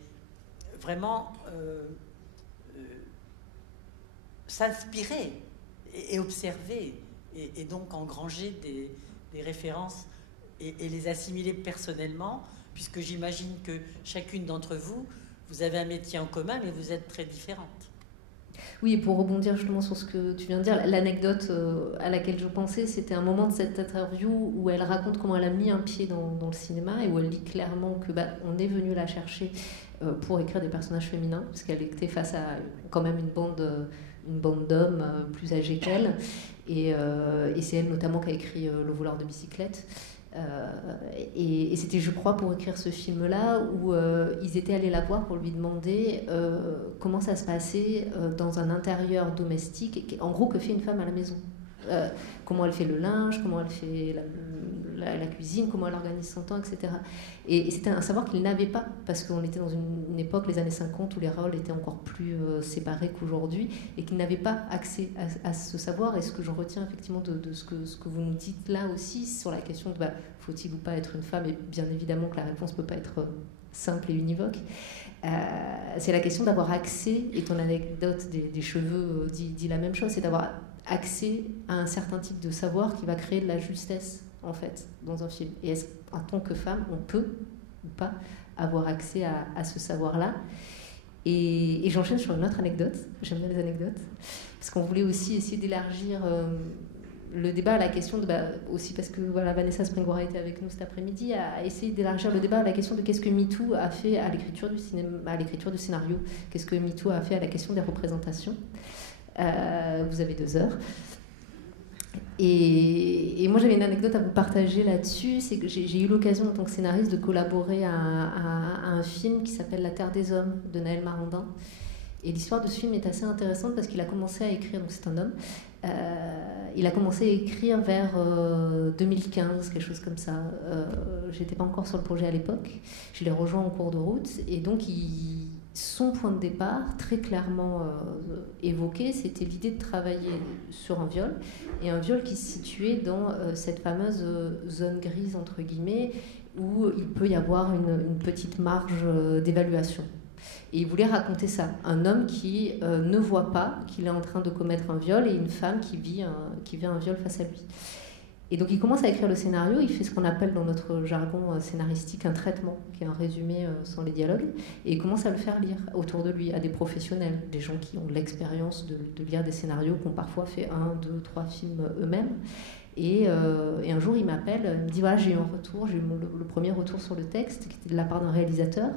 vraiment s'inspirer et observer, et donc engranger des références et les assimiler personnellement, puisque j'imagine que chacune d'entre vous, vous avez un métier en commun, mais vous êtes très différentes. Oui, et pour rebondir justement sur ce que tu viens de dire, l'anecdote à laquelle je pensais, c'était un moment de cette interview où elle raconte comment elle a mis un pied dans le cinéma, et où elle dit clairement que on est venu la chercher pour écrire des personnages féminins, parce qu'elle était face à quand même une bande d'hommes plus âgés qu'elle, et c'est elle notamment qui a écrit Le voleur de bicyclette. Et c'était, je crois, pour écrire ce film-là, où ils étaient allés la voir pour lui demander comment ça se passait dans un intérieur domestique, en gros, que fait une femme à la maison, comment elle fait le linge, comment elle fait la cuisine, comment elle organise son temps, etc. Et c'était un savoir qu'il n'avait pas, parce qu'on était dans une époque, les années 50, où les rôles étaient encore plus séparés qu'aujourd'hui, et qu'il n'avait pas accès à ce savoir. Et ce que j'en retiens effectivement de ce que vous nous dites là aussi, sur la question de faut-il ou pas être une femme, et bien évidemment que la réponse ne peut pas être simple et univoque, c'est la question d'avoir accès, et ton anecdote des cheveux dit la même chose, c'est d'avoir accès à un certain type de savoir qui va créer de la justesse, en fait, dans un film. Et est-ce qu'en tant que femme, on peut ou pas avoir accès à ce savoir-là? Et j'enchaîne sur une autre anecdote. J'aime bien les anecdotes, parce qu'on voulait aussi essayer d'élargir le débat à la question de, aussi parce que voilà, Vanessa Springora était avec nous cet après-midi, à essayer d'élargir le débat à la question de qu'est-ce que MeToo a fait à l'écriture du cinéma, à l'écriture du scénario, qu'est-ce que MeToo a fait à la question des représentations. Vous avez 2 heures. Et moi, j'avais une anecdote à vous partager là-dessus. C'est que j'ai eu l'occasion, en tant que scénariste, de collaborer à un film qui s'appelle La Terre des Hommes, de Naël Marandin. Et l'histoire de ce film est assez intéressante parce qu'il a commencé à écrire, donc c'est un homme, il a commencé à écrire vers 2015, quelque chose comme ça. J'étais pas encore sur le projet à l'époque. Je l'ai rejoint en cours de route. Et donc, son point de départ, très clairement évoqué, c'était l'idée de travailler sur un viol, et un viol qui se situait dans cette fameuse zone grise, entre guillemets, où il peut y avoir une petite marge d'évaluation. Et il voulait raconter ça, un homme qui ne voit pas qu'il est en train de commettre un viol, et une femme qui vit un viol face à lui. Et donc il commence à écrire le scénario, il fait ce qu'on appelle dans notre jargon scénaristique un traitement, qui est un résumé sans les dialogues, et il commence à le faire lire autour de lui, à des professionnels, des gens qui ont l'expérience de lire des scénarios, qui ont parfois fait 1, 2, 3 films eux-mêmes. Et un jour il m'appelle, il me dit voilà, j'ai eu un retour, j'ai eu le premier retour sur le texte, qui était de la part d'un réalisateur,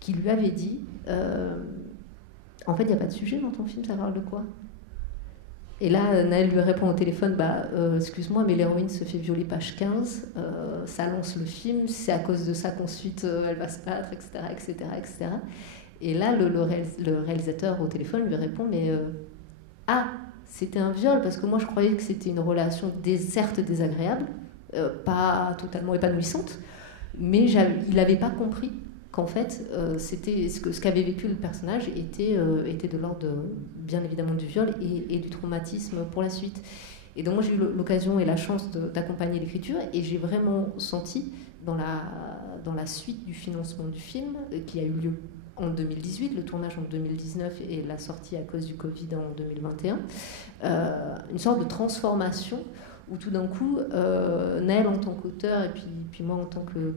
qui lui avait dit en fait il n'y a pas de sujet dans ton film, ça parle de quoi? Et là, Naël lui répond au téléphone, excuse-moi, mais l'héroïne se fait violer page 15, ça lance le film, c'est à cause de ça qu'ensuite elle va se battre, etc., etc., etc. Et là, le réalisateur au téléphone lui répond, mais c'était un viol, parce que moi je croyais que c'était une relation certes désagréable, pas totalement épanouissante, mais il n'avait pas compris qu'en fait, c'était ce qu'avait vécu le personnage était de l'ordre, bien évidemment, du viol et du traumatisme pour la suite. Et donc moi, j'ai eu l'occasion et la chance d'accompagner l'écriture, et j'ai vraiment senti, dans la suite du financement du film, qui a eu lieu en 2018, le tournage en 2019 et la sortie à cause du Covid en 2021, une sorte de transformation où tout d'un coup, Naël en tant qu'auteur et puis moi en tant que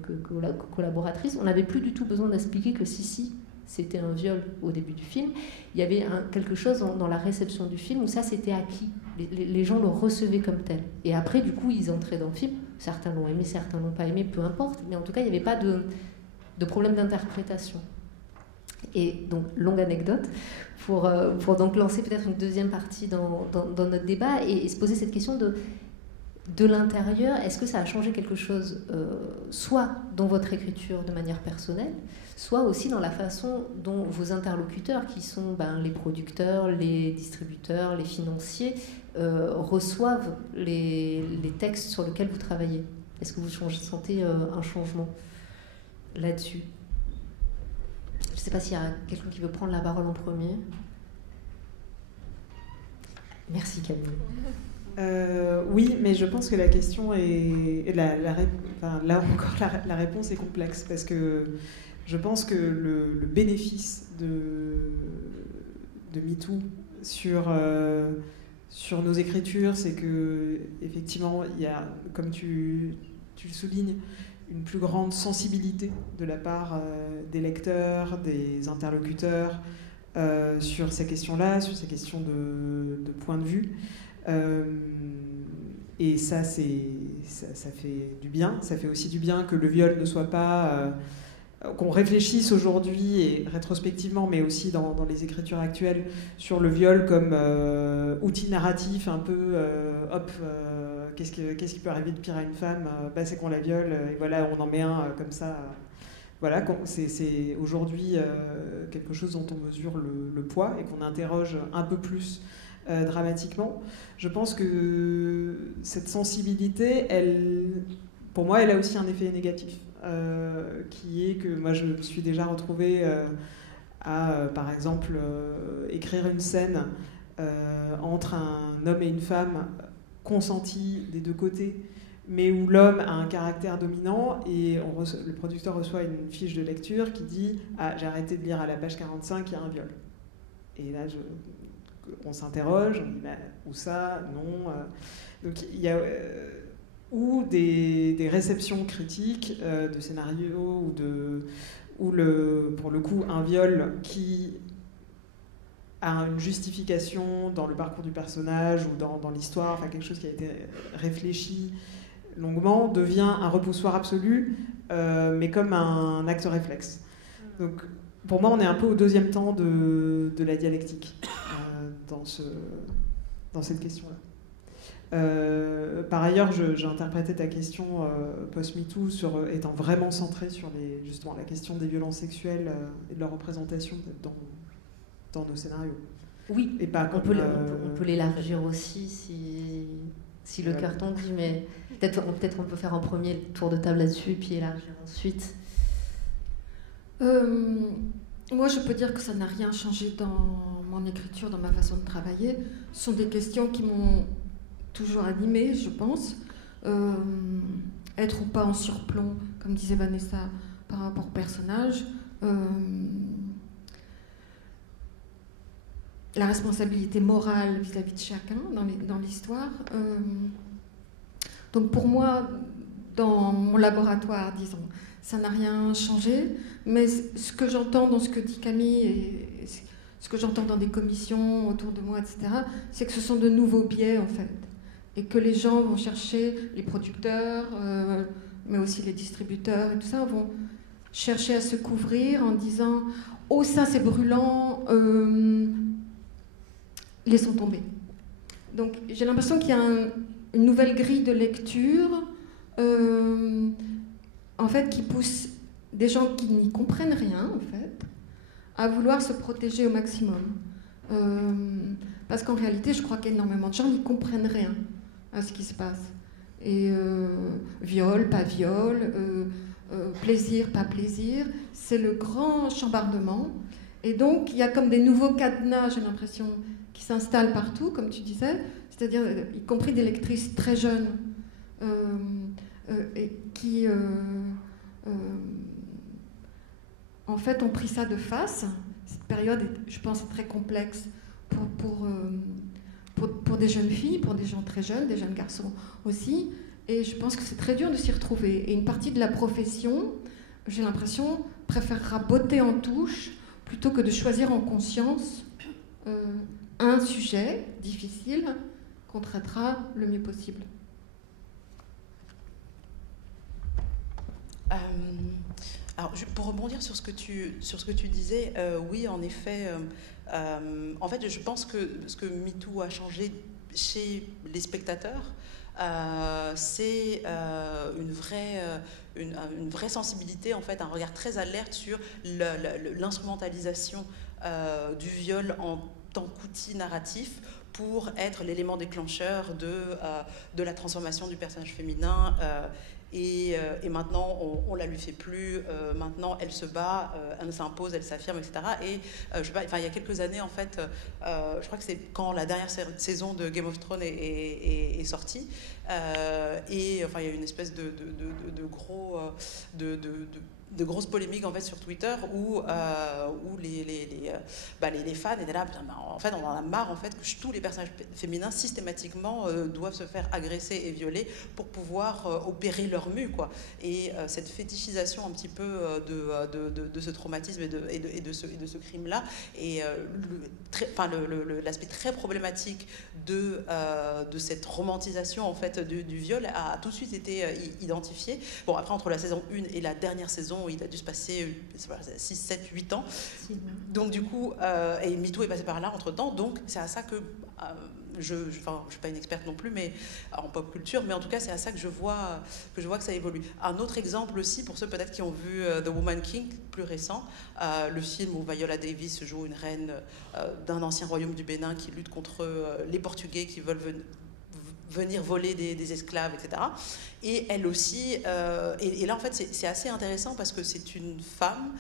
collaboratrice, on n'avait plus du tout besoin d'expliquer que si c'était un viol au début du film, il y avait quelque chose dans la réception du film où ça c'était acquis. Les gens le recevaient comme tel. Et après, du coup, ils entraient dans le film. Certains l'ont aimé, certains l'ont pas aimé, peu importe. Mais en tout cas, il n'y avait pas de problème d'interprétation. Et donc, longue anecdote, pour donc lancer peut-être une deuxième partie dans notre débat et se poser cette question de l'intérieur, est-ce que ça a changé quelque chose, soit dans votre écriture de manière personnelle, soit aussi dans la façon dont vos interlocuteurs, qui sont les producteurs, les distributeurs, les financiers, reçoivent les textes sur lesquels vous travaillez? Est-ce que vous sentez un changement là-dessus? Je ne sais pas s'il y a quelqu'un qui veut prendre la parole en premier. Merci Camille. Oui, mais je pense que la question est... là encore, la réponse est complexe, parce que je pense que le bénéfice de MeToo sur nos écritures, c'est que effectivement, il y a, comme tu le soulignes, une plus grande sensibilité de la part des lecteurs, des interlocuteurs sur ces questions-là, sur ces questions de point de vue. Et ça fait du bien. Ça fait aussi du bien que le viol ne soit pas... qu'on réfléchisse aujourd'hui, et rétrospectivement, mais aussi dans les écritures actuelles, sur le viol comme outil narratif un peu... qu'est-ce qui peut arriver de pire à une femme? C'est qu'on la viole, et voilà, on en met un comme ça. Voilà, c'est aujourd'hui quelque chose dont on mesure le poids et qu'on interroge un peu plus dramatiquement. Je pense que cette sensibilité, elle pour moi, elle a aussi un effet négatif, qui est que moi, je me suis déjà retrouvée à, par exemple, écrire une scène entre un homme et une femme consentis des deux côtés, mais où l'homme a un caractère dominant, et le producteur reçoit une fiche de lecture qui dit « Ah, j'ai arrêté de lire à la page 45, il y a un viol ». Et là, on s'interroge, on dit bah, « Où ça ? Non ». Donc il y a... ou des réceptions critiques de scénarios, ou pour le coup, un viol qui a une justification dans le parcours du personnage ou dans l'histoire, enfin quelque chose qui a été réfléchi longuement, devient un repoussoir absolu, mais comme un acte réflexe. Donc, pour moi, on est un peu au deuxième temps de la dialectique dans cette question-là. Par ailleurs, j'ai interprété ta question post-MeToo étant vraiment centrée sur justement la question des violences sexuelles et de leur représentation dans nos scénarios. Oui, et pas on peut l'élargir aussi si le cœur t'en dit, mais peut-être on peut faire un premier tour de table là-dessus et puis élargir ensuite. Moi, je peux dire que ça n'a rien changé dans mon écriture, dans ma façon de travailler. Ce sont des questions qui m'ont toujours animée, je pense. Être ou pas en surplomb, comme disait Vanessa, par rapport au personnage. La responsabilité morale vis-à-vis de chacun dans l'histoire. Donc pour moi, dans mon laboratoire, disons, ça n'a rien changé, mais ce que j'entends dans ce que dit Camille et ce que j'entends dans des commissions autour de moi, etc., c'est que ce sont de nouveaux biais, en fait, et que les gens vont chercher, les producteurs, mais aussi les distributeurs et tout ça, vont chercher à se couvrir en disant « Oh, ça c'est brûlant », laissons tomber. Donc j'ai l'impression qu'il y a une nouvelle grille de lecture en fait, qui pousse des gens qui n'y comprennent rien, en fait, à vouloir se protéger au maximum. Parce qu'en réalité, je crois qu'énormément de gens n'y comprennent rien à ce qui se passe. Et viol, pas viol, plaisir, pas plaisir, c'est le grand chambardement. Et donc, il y a comme des nouveaux cadenas, j'ai l'impression, qui s'installent partout, comme tu disais, c'est-à-dire y compris des lectrices très jeunes et qui, en fait, ont pris ça de face. Cette période, je pense, est très complexe pour des jeunes filles, pour des gens très jeunes, des jeunes garçons aussi, et je pense que c'est très dur de s'y retrouver. Et une partie de la profession, j'ai l'impression, préférera botter en touche plutôt que de choisir en conscience un sujet difficile qu'on traitera le mieux possible. Alors, pour rebondir sur ce que tu disais, oui, en effet, en fait, je pense que ce que MeToo a changé chez les spectateurs, c'est une vraie sensibilité, en fait, un regard très alerte sur l'instrumentalisation du viol en tant qu'outil narratif pour être l'élément déclencheur de la transformation du personnage féminin. Et maintenant, on la lui fait plus. Maintenant, elle se bat, elle s'impose, elle s'affirme, etc. Et je sais pas, enfin, il y a quelques années, en fait, je crois que c'est quand la dernière saison de Game of Thrones est sortie. Et enfin, il y a eu une espèce de grosses polémiques en fait sur Twitter où les fans étaient là, en fait on en a marre en fait que tous les personnages féminins systématiquement doivent se faire agresser et violer pour pouvoir opérer leur mue, quoi. Et cette fétichisation un petit peu de ce traumatisme et de ce crime là, et l'aspect très problématique de cette romantisation en fait du viol a tout de suite été identifié. Bon, après entre la saison 1 et la dernière saison, il a dû se passer 6, 7, 8 ans. Donc du coup, et MeToo est passé par là entre-temps, donc c'est à ça que je ne suis pas une experte non plus, mais en pop culture, mais en tout cas c'est à ça que je vois que ça évolue. Un autre exemple aussi, pour ceux peut-être qui ont vu The Woman King, plus récent, le film où Viola Davis joue une reine d'un ancien royaume du Bénin qui lutte contre les Portugais qui veulent venir voler des esclaves, etc. Et elle aussi, et là en fait c'est assez intéressant parce que c'est une femme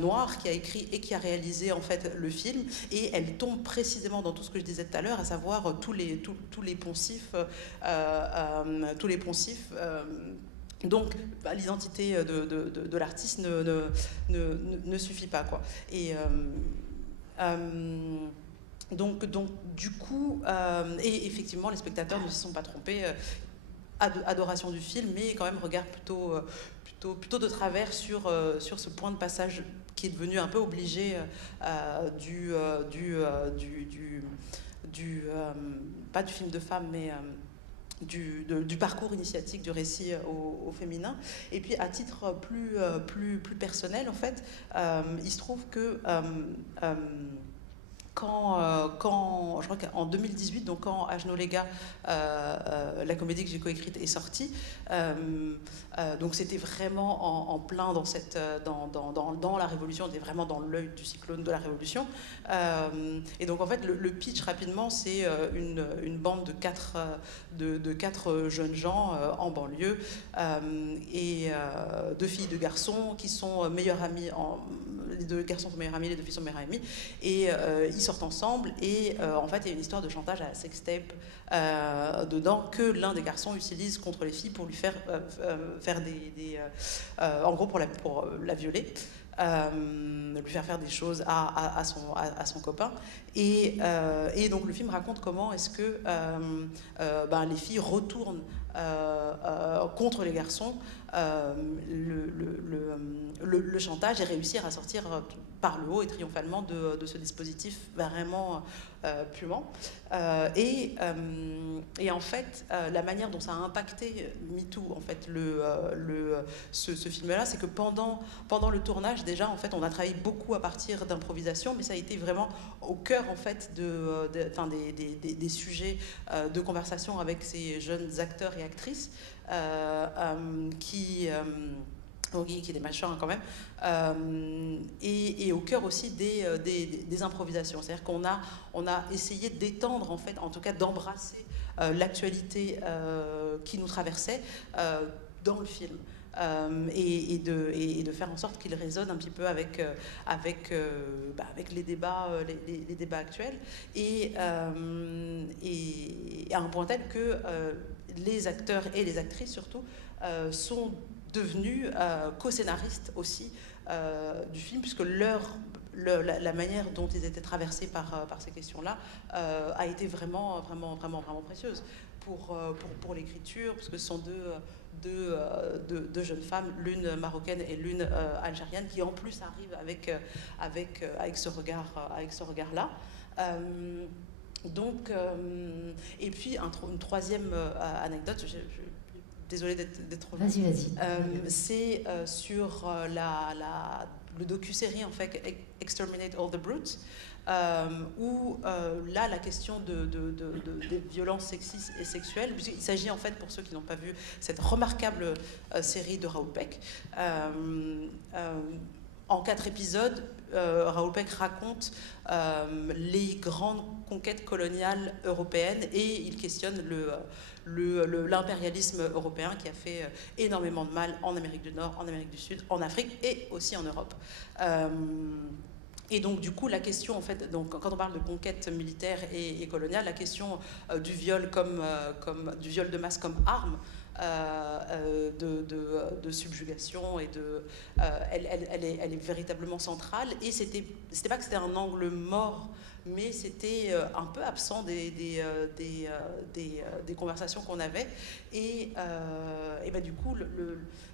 noire qui a écrit et qui a réalisé en fait le film, et elle tombe précisément dans tout ce que je disais tout à l'heure, à savoir tous les poncifs, donc l'identité de l'artiste ne suffit pas, quoi. Et donc du coup, et effectivement, les spectateurs ne se sont pas trompés. Adoration du film, mais quand même regard plutôt de travers sur ce point de passage qui est devenu un peu obligé pas du film de femme, mais du parcours initiatique, du récit au féminin. Et puis à titre plus personnel, en fait, il se trouve que quand je crois qu'en 2018, donc quand Ajnolega, la comédie que j'ai coécrite, est sortie, donc c'était vraiment en plein dans la Révolution, on était vraiment dans l'œil du cyclone de la Révolution. Et donc en fait le pitch rapidement, c'est une bande de quatre jeunes gens en banlieue, et deux filles, deux garçons qui sont meilleurs amis. Les deux garçons sont meilleurs amis, les deux filles sont meilleures amies, et ils sortent ensemble, et en fait il y a une histoire de chantage à la sextape dedans que l'un des garçons utilise contre les filles pour lui faire en gros pour la violer, lui faire des choses à son copain, et donc le film raconte comment est-ce que les filles retournent contre les garçons le chantage, et réussir à sortir par le haut et triomphalement de ce dispositif vraiment puant. Et en fait, la manière dont ça a impacté MeToo, en fait, ce film-là, c'est que pendant le tournage, déjà, en fait, on a travaillé beaucoup à partir d'improvisation, mais ça a été vraiment au cœur, en fait, des sujets de conversation avec ces jeunes acteurs et actrices qui est des machins quand même, et au cœur aussi des improvisations. C'est-à-dire qu'on a essayé d'étendre, en fait, en tout cas d'embrasser l'actualité qui nous traversait dans le film. Et de faire en sorte qu'il résonne un petit peu avec les débats actuels, et à un point tel que les acteurs et les actrices surtout sont devenus co-scénaristes aussi du film, puisque la manière dont ils étaient traversés par ces questions-là a été vraiment précieuse pour l'écriture, parce que ce sont deux jeunes femmes, l'une marocaine et l'une algérienne, qui en plus arrivent avec ce regard-là. Donc, et puis une troisième anecdote, désolée d'être trop... Vas-y. C'est sur le docu-série, en fait, Exterminate All the Brutes, où là, la question des violences sexistes et sexuelles, puisqu'il s'agit, en fait, pour ceux qui n'ont pas vu cette remarquable série de Raoul Peck, en 4 épisodes, Raoul Peck raconte les grandes conquêtes coloniales européennes, et il questionne l'impérialisme européen qui a fait énormément de mal en Amérique du Nord, en Amérique du Sud, en Afrique et aussi en Europe. Et donc, du coup, la question, en fait, donc, quand on parle de conquête militaire et coloniale, la question du viol du viol de masse comme arme de subjugation, et elle est véritablement centrale. Et c'était pas que c'était un angle mort, mais c'était un peu absent des conversations qu'on avait, et du coup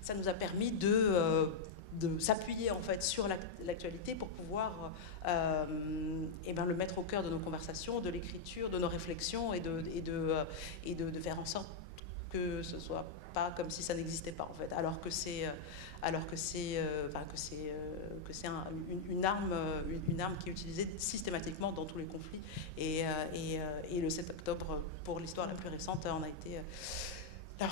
ça nous a permis de s'appuyer, en fait, sur l'actualité pour pouvoir le mettre au cœur de nos conversations, de l'écriture, de nos réflexions, et de faire en sorte que ce soit pas comme si ça n'existait pas, en fait, alors que c'est une arme qui est utilisée systématiquement dans tous les conflits, et le 7 octobre, pour l'histoire la plus récente, en a été la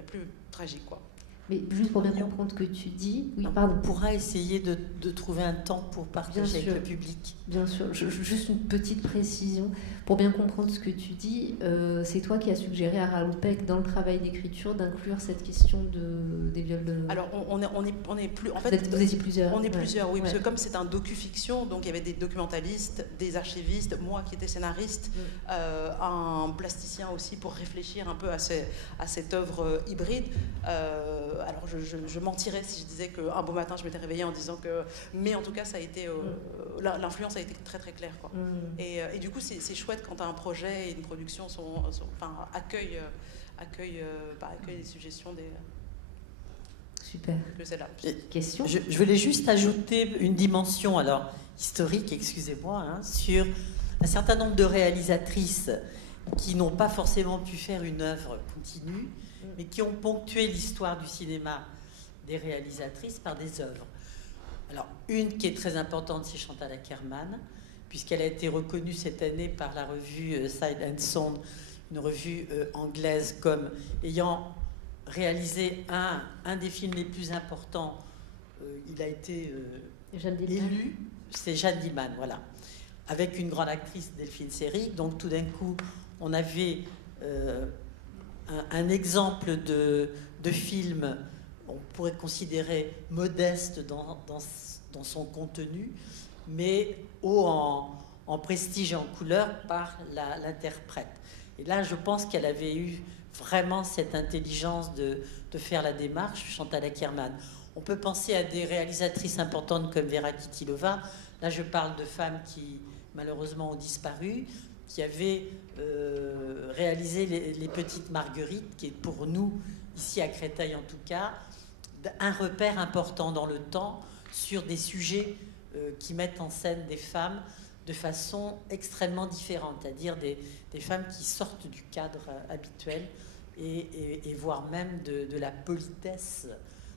plus tragique, quoi. Mais juste pour bien comprendre ce que tu dis, oui, pardon. On pourra essayer de trouver un temps pour partager avec le public. Bien sûr, juste une petite précision. Pour bien comprendre ce que tu dis, c'est toi qui as suggéré à Raoul Peck, dans le travail d'écriture, d'inclure cette question des viols de... Alors, on est plus... En fait, vous étiez plusieurs. On est plusieurs, oui, ouais. parce que comme c'est un docu-fiction, donc il y avait des documentalistes, des archivistes, moi qui étais scénariste, un plasticien aussi pour réfléchir un peu à cette œuvre hybride. Alors, je mentirais si je disais qu'un beau matin, je m'étais réveillée en disant que... Mais en tout cas, ça a été... l'influence a été très très claire, quoi. Et du coup, c'est chouette quand un projet et une production accueillent les suggestions des... Super. Que c'est là. Question. Je voulais juste ajouter une dimension, alors historique, excusez-moi, sur un certain nombre de réalisatrices qui n'ont pas forcément pu faire une œuvre continue, mais qui ont ponctué l'histoire du cinéma des réalisatrices par des œuvres. Alors, une qui est très importante, c'est Chantal Akerman, puisqu'elle a été reconnue cette année par la revue Sight and Sound, une revue anglaise, comme ayant réalisé un des films les plus importants. Il a été élu, c'est Jeanne Diman, voilà, avec une grande actrice, Delphine Seyrig. Donc tout d'un coup, on avait un exemple de film, on pourrait considérer modeste dans son contenu, mais haut en prestige et en couleur par l'interprète. Et là, je pense qu'elle avait eu vraiment cette intelligence de faire la démarche, Chantal Akerman. On peut penser à des réalisatrices importantes comme Vera Kitilova. Là, je parle de femmes qui, malheureusement, ont disparu, qui avaient réalisé les Petites Marguerites, qui est pour nous, ici à Créteil en tout cas, un repère important dans le temps sur des sujets qui mettent en scène des femmes de façon extrêmement différente, c'est-à-dire des femmes qui sortent du cadre habituel et voire même de la politesse,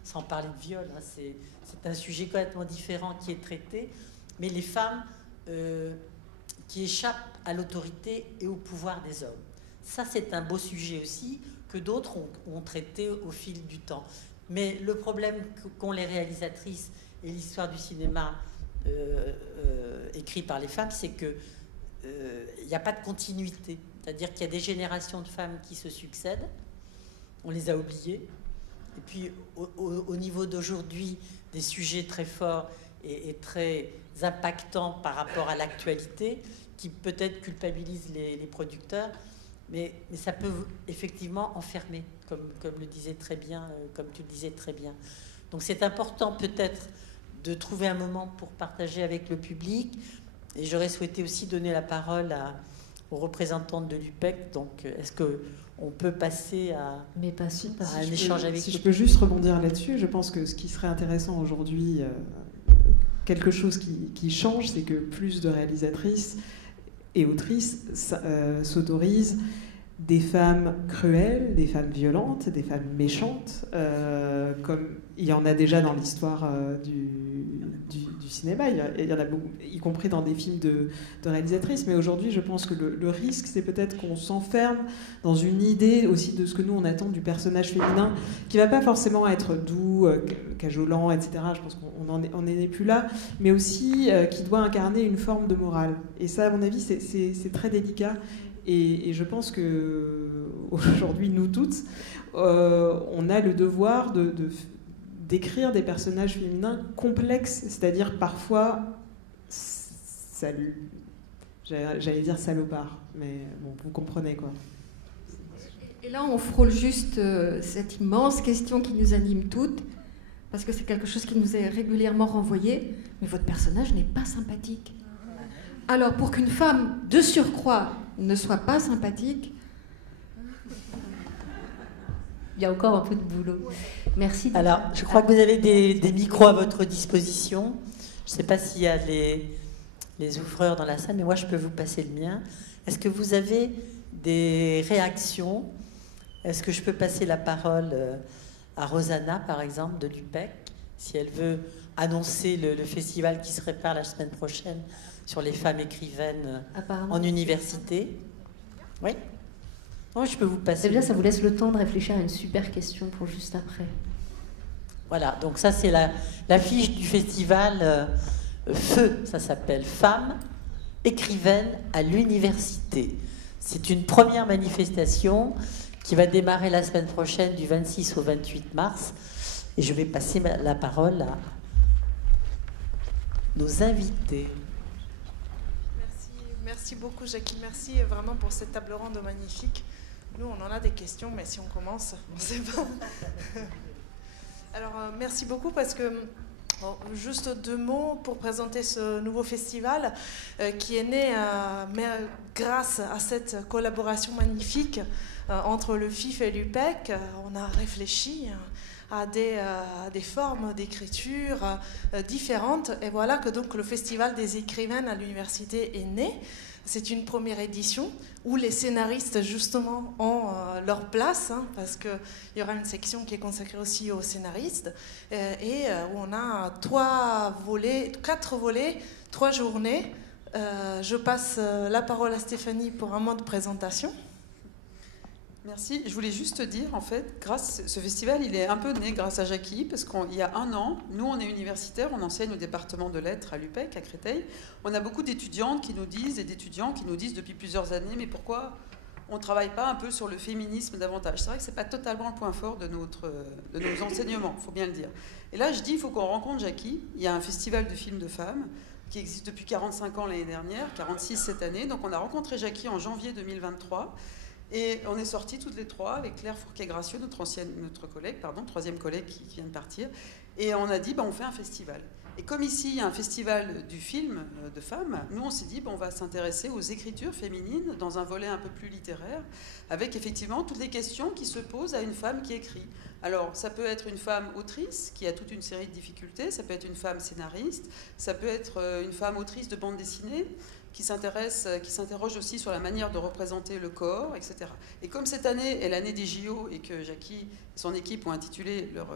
sans parler de viol. C'est un sujet complètement différent qui est traité, mais les femmes qui échappent à l'autorité et au pouvoir des hommes. Ça, c'est un beau sujet aussi que d'autres ont traité au fil du temps. Mais le problème qu'ont les réalisatrices et l'histoire du cinéma écrit par les femmes, c'est qu'il n'y a pas de continuité. C'est-à-dire qu'il y a des générations de femmes qui se succèdent, on les a oubliées, et puis au niveau d'aujourd'hui, des sujets très forts et très impactants par rapport à l'actualité, qui peut-être culpabilisent les producteurs, mais ça peut effectivement enfermer, comme le disait très bien, comme tu le disais très bien. Donc c'est important peut-être de trouver un moment pour partager avec le public, et j'aurais souhaité aussi donner la parole aux représentantes de l'UPEC. Donc est-ce qu'on peut passer à un échange avec Si je peux juste rebondir là-dessus, je pense que ce qui serait intéressant aujourd'hui, quelque chose qui change, c'est que plus de réalisatrices et autrices s'autorisent des femmes cruelles, des femmes violentes, des femmes méchantes, comme il y en a déjà dans l'histoire du cinéma. Il y en a beaucoup, y compris dans des films de réalisatrices. Mais aujourd'hui, je pense que le risque, c'est peut-être qu'on s'enferme dans une idée aussi de ce que nous, on attend du personnage féminin, qui ne va pas forcément être doux, cajolant, etc. Je pense qu'on n'en est plus là. Mais aussi qui doit incarner une forme de morale. Et ça, à mon avis, c'est très délicat. Et je pense qu'aujourd'hui, nous toutes, on a le devoir d'écrire des personnages féminins complexes, c'est-à-dire parfois, j'allais dire salopard, mais bon, vous comprenez quoi. Et là, on frôle juste cette immense question qui nous anime toutes, parce que c'est quelque chose qui nous est régulièrement renvoyé, mais votre personnage n'est pas sympathique. Alors, pour qu'une femme, de surcroît, ne soit pas sympathique, il y a encore un peu de boulot. Merci. Alors, je crois que vous avez des micros à votre disposition. Je ne sais pas s'il y a les ouvreurs dans la salle, mais moi, je peux vous passer le mien. Est-ce que vous avez des réactions? Est-ce que je peux passer la parole à Rosanna, par exemple, de l'UPEC, si elle veut annoncer le festival qui se prépare la semaine prochaine sur les femmes écrivaines en université? Oui. Non, je peux vous passer. C'est bien, ça vous laisse le temps de réfléchir à une super question pour juste après. Voilà, donc ça c'est l'affiche du festival Feu, ça s'appelle Femmes écrivaines à l'université. C'est une première manifestation qui va démarrer la semaine prochaine du 26 au 28 mars. Et je vais passer la parole à nos invités. Merci beaucoup Jackie, merci vraiment pour cette table ronde magnifique. Nous on en a des questions, mais si on commence, on ne sait pas. Alors merci beaucoup parce que, bon, juste 2 mots pour présenter ce nouveau festival qui est né grâce à cette collaboration magnifique entre le FIF et l'UPEC. On a réfléchi à des formes d'écriture différentes. Et voilà que donc le Festival des écrivaines à l'université est né. C'est une première édition où les scénaristes justement ont leur place, hein, parce qu'il y aura une section qui est consacrée aussi aux scénaristes, et où on a 4 volets, 3 journées. Je passe la parole à Stéphanie pour un mot de présentation. Merci. Je voulais juste dire, en fait, ce festival, il est un peu né grâce à Jackie, parce qu'il y a 1 an, nous, on est universitaires, on enseigne au département de lettres à l'UPEC, à Créteil. On a beaucoup d'étudiantes qui nous disent, et d'étudiants qui nous disent depuis plusieurs années, mais pourquoi on ne travaille pas un peu sur le féminisme davantage? C'est vrai que ce n'est pas totalement le point fort de nos enseignements, il faut bien le dire. Et là, je dis, il faut qu'on rencontre Jackie. Il y a un festival de films de femmes qui existe depuis 45 ans l'année dernière, 46 cette année. Donc on a rencontré Jackie en janvier 2023. Et on est sortis toutes les 3 avec Claire Fourquet-Gracieux, notre collègue, troisième collègue qui vient de partir. Et on a dit, on fait un festival. Et comme ici, il y a un festival du film de femmes, nous, on s'est dit, on va s'intéresser aux écritures féminines dans un volet un peu plus littéraire, avec effectivement toutes les questions qui se posent à une femme qui écrit. Alors, ça peut être une femme autrice qui a toute une série de difficultés, ça peut être une femme scénariste, ça peut être une femme autrice de bande dessinée, qui s'interroge aussi sur la manière de représenter le corps, etc. Et comme cette année est l'année des JO et que Jackie et son équipe ont intitulé leur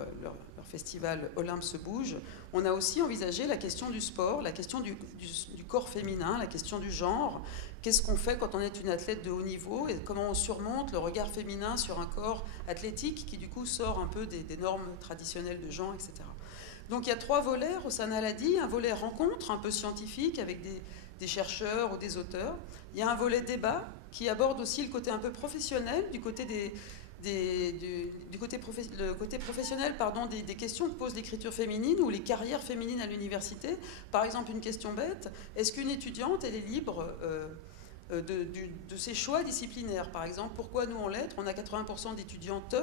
festival Olympe se bouge, on a aussi envisagé la question du sport, la question du corps féminin, la question du genre. Qu'est-ce qu'on fait quand on est une athlète de haut niveau et comment on surmonte le regard féminin sur un corps athlétique qui du coup sort un peu des normes traditionnelles de genre, etc. Donc il y a 3 volets, Rossana l'a dit, un volet rencontre un peu scientifique avec des chercheurs ou des auteurs. Il y a un volet débat qui aborde aussi le côté un peu professionnel, du côté professionnel des questions que pose l'écriture féminine ou les carrières féminines à l'université. Par exemple, une question bête, est-ce qu'une étudiante, elle est libre de ses choix disciplinaires? Par exemple, pourquoi nous en lettres, on a 80% d'étudiantes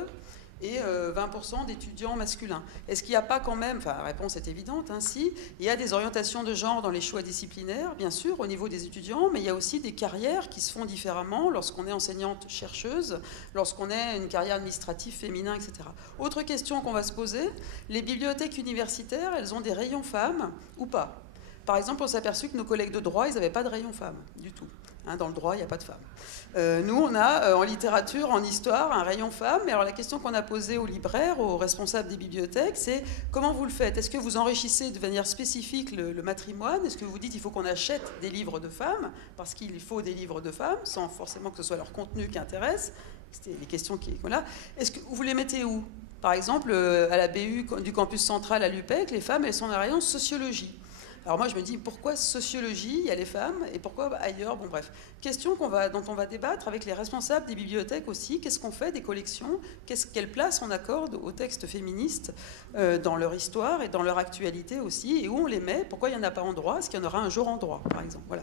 et 20% d'étudiants masculins. Est-ce qu'il n'y a pas quand même, la réponse est évidente, si, il y a des orientations de genre dans les choix disciplinaires, bien sûr, au niveau des étudiants, mais il y a aussi des carrières qui se font différemment lorsqu'on est enseignante-chercheuse, lorsqu'on est une carrière administrative féminin, etc. Autre question qu'on va se poser, les bibliothèques universitaires, elles ont des rayons femmes ou pas? Par exemple, on s'est aperçu que nos collègues de droit, ils n'avaient pas de rayon femmes, du tout. Dans le droit, il n'y a pas de femmes. Nous, on a en littérature, en histoire, un rayon femmes. Mais alors la question qu'on a posée aux libraires, aux responsables des bibliothèques, c'est comment vous le faites? Est-ce que vous enrichissez de manière spécifique le matrimoine? Est-ce que vous dites qu'il faut qu'on achète des livres de femmes? Parce qu'il faut des livres de femmes, sans forcément que ce soit leur contenu qui intéresse. C'était les questions qui... Voilà. Est-ce que vous les mettez où? Par exemple, à la BU du campus central à l'UPEC, les femmes, elles sont dans le rayon sociologie. Alors moi, je me dis, pourquoi sociologie, il y a les femmes, et pourquoi ailleurs? Bon, bref. Question dont on va débattre avec les responsables des bibliothèques aussi. Qu'est-ce qu'on fait des collections? Quelle place on accorde aux textes féministes dans leur histoire et dans leur actualité aussi? Et où on les met? Pourquoi il n'y en a pas en droit? Est-ce qu'il y en aura un jour en droit, par exemple? Voilà.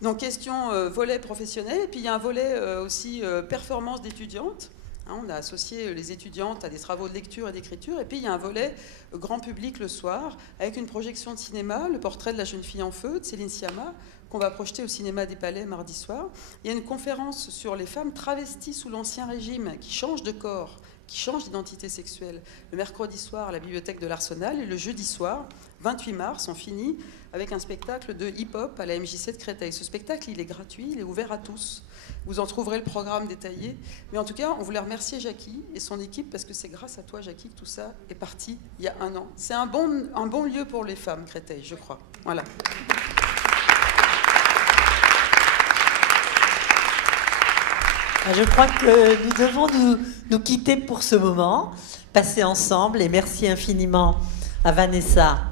Donc, question volet professionnel. Et puis, il y a un volet aussi performance d'étudiantes. On a associé les étudiantes à des travaux de lecture et d'écriture. Et puis, il y a un volet grand public le soir, avec une projection de cinéma, le portrait de la jeune fille en feu, de Céline Sciamma, qu'on va projeter au cinéma des Palais mardi soir. Il y a une conférence sur les femmes travesties sous l'Ancien Régime, qui changent de corps, qui changent d'identité sexuelle, le mercredi soir à la bibliothèque de l'Arsenal. Et le jeudi soir, 28 mars, on finit avec un spectacle de hip-hop à la MJC de Créteil. Ce spectacle, il est gratuit, il est ouvert à tous. Vous en trouverez le programme détaillé. Mais en tout cas, on voulait remercier Jackie et son équipe, parce que c'est grâce à toi, Jackie, que tout ça est parti il y a 1 an. C'est un bon lieu pour les femmes, Créteil, je crois. Voilà. Je crois que nous devons nous quitter pour ce moment, passer ensemble. Et merci infiniment à Vanessa,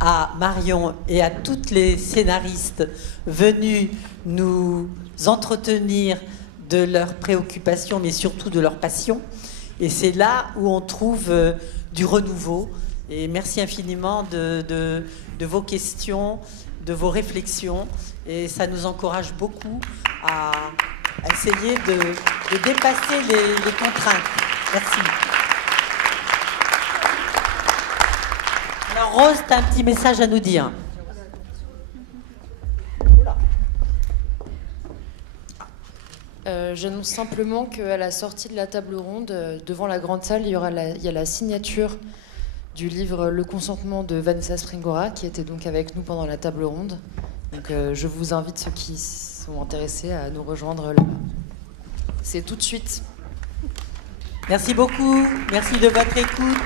à Marion et à toutes les scénaristes venus nous entretenir de leurs préoccupations, mais surtout de leur passion. Et c'est là où on trouve du renouveau. Et merci infiniment de vos questions, de vos réflexions. Et ça nous encourage beaucoup à essayer de dépasser les contraintes. Merci. Alors Rose, tu as un petit message à nous dire. J'annonce simplement qu'à la sortie de la table ronde, devant la grande salle, il y a la signature du livre Le consentement de Vanessa Springora, qui était donc avec nous pendant la table ronde. Donc je vous invite, ceux qui sont intéressés, à nous rejoindre là-bas. C'est tout de suite. Merci beaucoup. Merci de votre écoute.